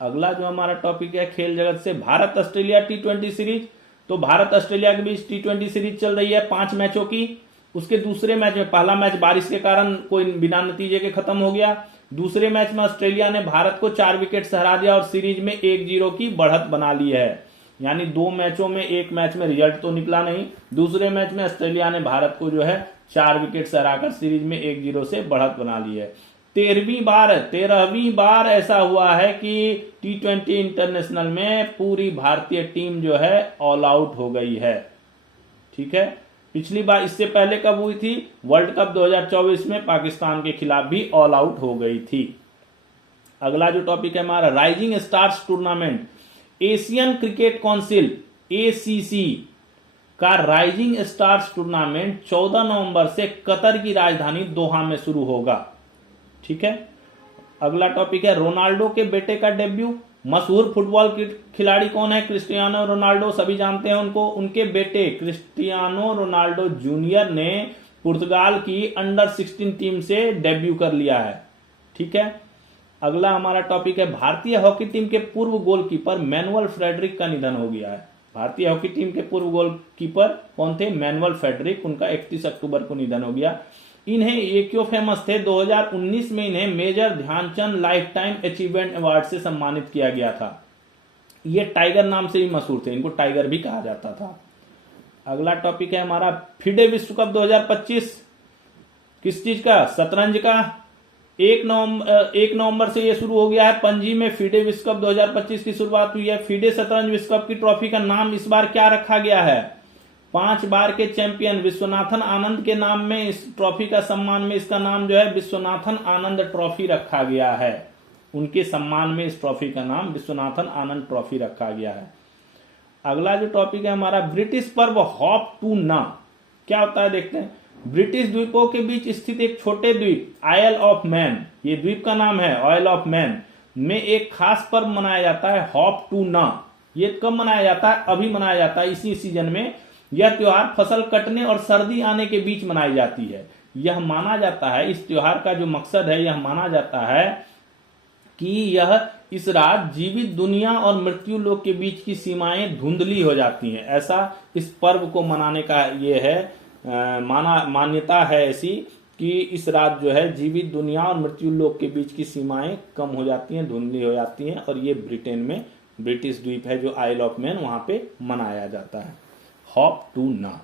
अगला जो हमारा टॉपिक है खेल जगत से, भारत ऑस्ट्रेलिया T20 सीरीज। तो भारत ऑस्ट्रेलिया के बीच T20 सीरीज चल रही है 5 मैचों की। उसके दूसरे मैच में, पहला मैच बारिश के कारण कोई बिना नतीजे के खत्म हो गया। दूसरे मैच में ऑस्ट्रेलिया ने भारत को 4 विकेट से हरा दिया और सीरीज में 1-0 की बढ़त बना ली है। यानी 2 मैचों में एक मैच में रिजल्ट तो निकला नहीं। दूसरे मैच में ऑस्ट्रेलिया ने भारत को जो है 4 विकेट से हराकर सीरीज में 1-0 से बढ़त बना ली है। 13वीं बार ऐसा हुआ है कि T20 इंटरनेशनल में पूरी भारतीय टीम जो है ऑल आउट हो गई है। ठीक है, पिछली बार इससे पहले कब हुई थी? वर्ल्ड कप 2024 में पाकिस्तान के खिलाफ भी ऑल आउट हो गई थी। अगला जो टॉपिक है हमारा rising stars tournament. Asian cricket council ACC का राइजिंग स्टार्स टूर्नामेंट 14 नवंबर से कतर की राजधानी दोहा में शुरू होगा। ठीक है, अगला टॉपिक है रोनाल्डो के बेटे का डेब्यू। मशहूर फुटबॉल खिलाड़ी कौन है? क्रिस्टियानो रोनाल्डो, सभी जानते हैं उनको। उनके बेटे क्रिस्टियानो रोनाल्डो जूनियर ने पुर्तगाल की अंडर 16 टीम से डेब्यू कर लिया है। ठीक है, अगला हमारा टॉपिक है भारतीय हॉकी टीम के पूर्व गोलकीपर मैनुअल फ्रेडरिक का निधन हो गया है। भारतीय हॉकी टीम के पूर्व गोलकीपर कौन थे? मैनुअल फ्रेडरिक। उनका 31 अक्टूबर को निधन हो गया। इन्हें ये क्यों फेमस थे? 2019 में इन्हें major Dhyan Chand lifetime achievement award से सम्मानित किया गया था। ये टाइगर नाम से भी मशहूर थे, इनको टाइगर भी कहा जाता था। अगला टॉपिक है हमारा फिडे विश्व कप 2025। किस चीज का? शतरंज का। 1 नवंबर से ये शुरू हो गया है। पणजी में फिडे विश्व कप 2025 की शुरुआत हुई है। फिडे शतरंज विश्व कप की ट्रॉफी का नाम इस बार क्या रखा गया है? 5 बार के चैंपियन विश्वनाथन आनंद के नाम में, इस ट्रॉफी का सम्मान में इसका नाम जो है विश्वनाथन आनंद ट्रॉफी रखा गया है। उनके सम्मान में इस ट्रॉफी का नाम विश्वनाथन आनंद ट्रॉफी रखा गया है। अगला जो टॉपिक है हमारा ब्रिटिश पर्व हॉप टू ना। क्या होता है देखते हैं। ब्रिटिश द्वीपों के बीच स्थित एक छोटे द्वीप आयल ऑफ मैन, ये द्वीप का नाम है आयल ऑफ मैन, में एक खास पर्व मनाया जाता है हॉप टू ना। ये कब मनाया जाता है? अभी मनाया जाता है, इसी सीजन में। यह त्योहार फसल कटने और सर्दी आने के बीच मनाई जाती है। यह माना जाता है, इस त्योहार का जो मकसद है, यह माना जाता है कि यह इस रात जीवित दुनिया और मृत्यु लोक के बीच की सीमाएं धुंधली हो जाती हैं। ऐसा इस पर्व को मनाने का ये है मान्यता है ऐसी कि इस रात जो है जीवित दुनिया और मृत्यु लोक के बीच की सीमाएं कम हो जाती हैं, धुंधली हो जाती हैं। और ये ब्रिटेन में ब्रिटिश द्वीप है जो आइल ऑफ मैन, वहां पे मनाया जाता है हॉप टू ना।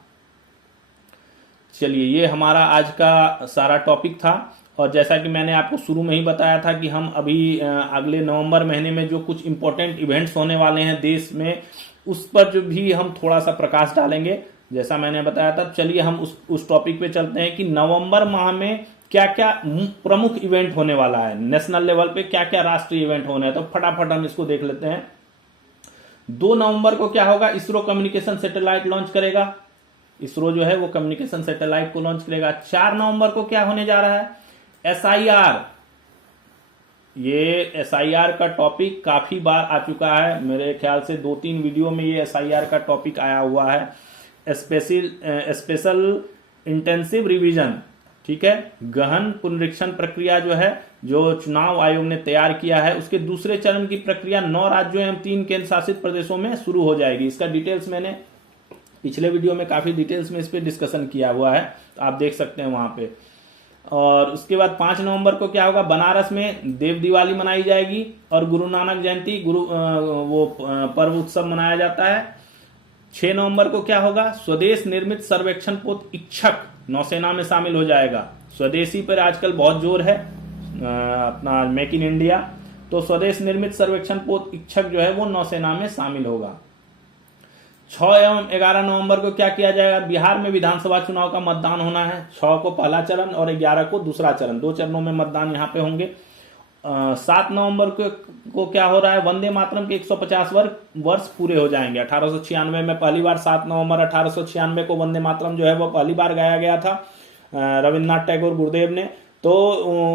चलिए, ये हमारा आज का सारा टॉपिक था। और जैसा कि मैंने आपको शुरू में ही बताया था कि हम अभी अगले नवंबर महीने में जो कुछ इंपॉर्टेंट इवेंट्स होने वाले हैं देश में, उस पर जो भी हम थोड़ा सा प्रकाश डालेंगे, जैसा मैंने बताया था। चलिए हम उस टॉपिक पे चलते हैं कि नवंबर माह में क्या क्या प्रमुख इवेंट होने वाला है, नेशनल लेवल पे क्या क्या राष्ट्रीय इवेंट होने हैं। तो फटाफट हम इसको देख लेते हैं। 2 नवंबर को क्या होगा? इसरो कम्युनिकेशन सैटेलाइट लॉन्च करेगा। इसरो जो है वो कम्युनिकेशन सैटेलाइट को लॉन्च करेगा। 4 नवंबर को क्या होने जा रहा है? SIR। ये SIR का टॉपिक काफी बार आ चुका है, मेरे ख्याल से 2-3 वीडियो में ये SIR का टॉपिक आया हुआ है। Special intensive revision. ठीक है, गहन पुनरीक्षण प्रक्रिया जो है, जो चुनाव आयोग ने तैयार किया है, उसके दूसरे चरण की प्रक्रिया 9 राज्यों एवं 3 केंद्र शासित प्रदेशों में शुरू हो जाएगी। इसका डिटेल्स मैंने पिछले वीडियो में काफी डिटेल्स में इस पे डिस्कशन किया हुआ है, आप देख सकते हैं वहां पे। और उसके बाद 5 नवंबर को क्या होगा? बनारस में देव दिवाली मनाई जाएगी और गुरु नानक जयंती पर्व उत्सव मनाया जाता है। 6 नवंबर को क्या होगा? स्वदेश निर्मित सर्वेक्षण पोत इच्छक नौसेना में शामिल हो जाएगा। स्वदेशी पर आजकल बहुत जोर है, अपना मेक इन इंडिया। तो स्वदेश निर्मित सर्वेक्षण पोत इच्छक जो है वो नौसेना में शामिल होगा। 6 एवं 11 नवंबर को क्या किया जाएगा? बिहार में विधानसभा चुनाव का मतदान होना है। 6 को पहला चरण और 11 को दूसरा चरण, 2 चरणों में मतदान यहाँ पे होंगे। 7 नवंबर को क्या हो रहा है? वंदे मातरम के 150 वर्ष पूरे हो जाएंगे। 1896 में पहली बार 7 नवंबर 1896 को वंदे मातरम जो है वो पहली बार गाया गया था रविन्द्रनाथ टैगोर गुरुदेव ने। तो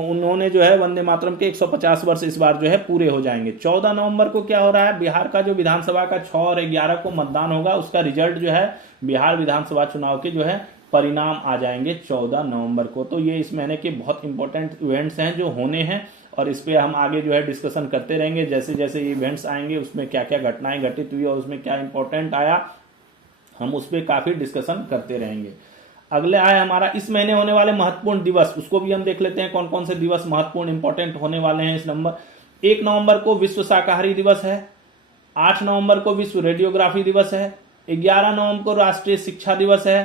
उन्होंने जो है वंदे मातरम के 150 वर्ष इस बार जो है पूरे हो जाएंगे। 14 नवंबर को क्या हो रहा है? बिहार का जो विधानसभा का 6 और 11 को मतदान होगा, उसका रिजल्ट जो है बिहार विधानसभा चुनाव के जो है परिणाम आ जाएंगे 14 नवंबर को। तो ये इस महीने के बहुत इंपॉर्टेंट इवेंट्स हैं जो होने हैं, और इस पे हम आगे जो है डिस्कशन करते रहेंगे। जैसे जैसे इवेंट्स आएंगे उसमें क्या क्या घटनाएं घटित हुई और उसमें क्या इंपॉर्टेंट आया, हम उस पर काफी डिस्कशन करते रहेंगे। अगले आए हमारा इस महीने होने वाले महत्वपूर्ण दिवस, उसको भी हम देख लेते हैं कौन कौन से दिवस महत्वपूर्ण इंपॉर्टेंट होने वाले हैं इस नंबर। 1 नवंबर को विश्व शाकाहारी दिवस है। 8 नवंबर को विश्व रेडियोग्राफी दिवस है। 11 नवंबर को राष्ट्रीय शिक्षा दिवस है।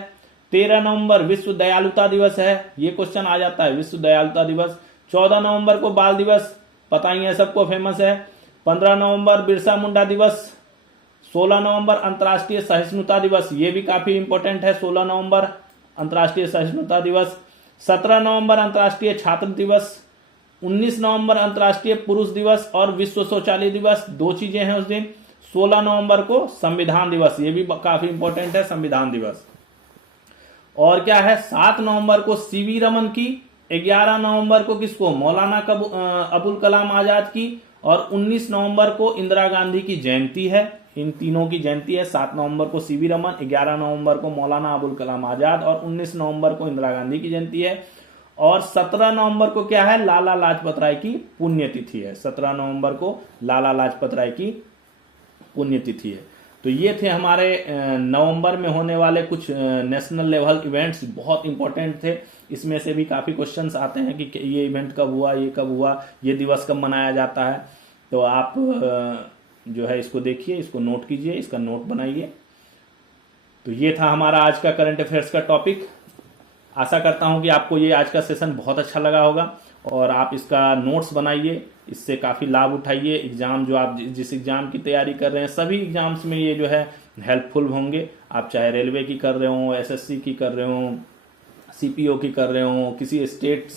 13 नवंबर विश्व दयालुता दिवस है, ये क्वेश्चन आ जाता है, विश्व दयालुता दिवस। 14 नवंबर को बाल दिवस, पता ही है सबको, फेमस है। 15 नवंबर बिरसा मुंडा दिवस। 16 नवंबर अंतर्राष्ट्रीय सहिष्णुता दिवस, ये भी काफी इंपॉर्टेंट है, 16 नवंबर अंतर्राष्ट्रीय सहिष्णुता दिवस। 17 नवंबर अंतर्राष्ट्रीय छात्र दिवस। 19 नवंबर अंतर्राष्ट्रीय पुरुष दिवस और विश्व शौचालय दिवस, 2 चीजें हैं उस दिन। 16 नवंबर को संविधान दिवस, ये भी काफी इंपॉर्टेंट है, संविधान दिवस। और क्या है, 7 नवंबर को सीवी रमन की। 11 नवंबर को किसको, मौलाना अबुल कलाम आजाद की। और 19 नवंबर को इंदिरा गांधी की जयंती है, इन तीनों की जयंती है। 7 नवंबर को सीवी रमन, 11 नवंबर को मौलाना अबुल कलाम आजाद और 19 नवंबर को इंदिरा गांधी की जयंती है। और 17 नवंबर को क्या है, लाला लाजपत राय की पुण्यतिथि है। 17 नवंबर को लाला लाजपत राय की पुण्यतिथि है। तो ये थे हमारे नवंबर में होने वाले कुछ नेशनल लेवल इवेंट्स, बहुत इंपॉर्टेंट थे। इसमें से भी काफी क्वेश्चंस आते हैं कि ये इवेंट कब हुआ, ये कब हुआ, ये दिवस कब मनाया जाता है। तो आप जो है इसको देखिए, इसको नोट कीजिए, इसका नोट बनाइए। तो ये था हमारा आज का करंट अफेयर्स का टॉपिक। आशा करता हूं कि आपको ये आज का सेशन बहुत अच्छा लगा होगा और आप इसका नोट्स बनाइए, इससे काफ़ी लाभ उठाइए। एग्जाम जो आप जिस एग्जाम की तैयारी कर रहे हैं, सभी एग्जाम्स में ये जो है हेल्पफुल होंगे। आप चाहे रेलवे की कर रहे हो, एसएससी की कर रहे हो, सीपीओ की कर रहे हो, किसी स्टेट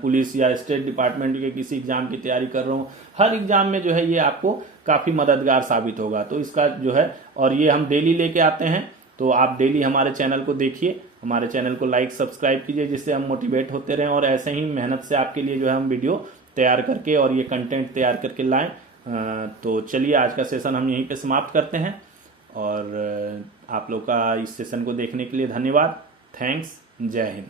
पुलिस या स्टेट डिपार्टमेंट के किसी एग्जाम की तैयारी कर रहे हो, हर एग्जाम में जो है ये आपको काफ़ी मददगार साबित होगा। तो इसका जो है, और ये हम डेली लेके आते हैं, तो आप डेली हमारे चैनल को देखिए, हमारे चैनल को लाइक सब्सक्राइब कीजिए, जिससे हम मोटिवेट होते रहें और ऐसे ही मेहनत से आपके लिए जो है हम वीडियो तैयार करके और ये कंटेंट तैयार करके लाएं। तो चलिए आज का सेशन हम यहीं पे समाप्त करते हैं और आप लोग का इस सेशन को देखने के लिए धन्यवाद। थैंक्स। जय हिंद।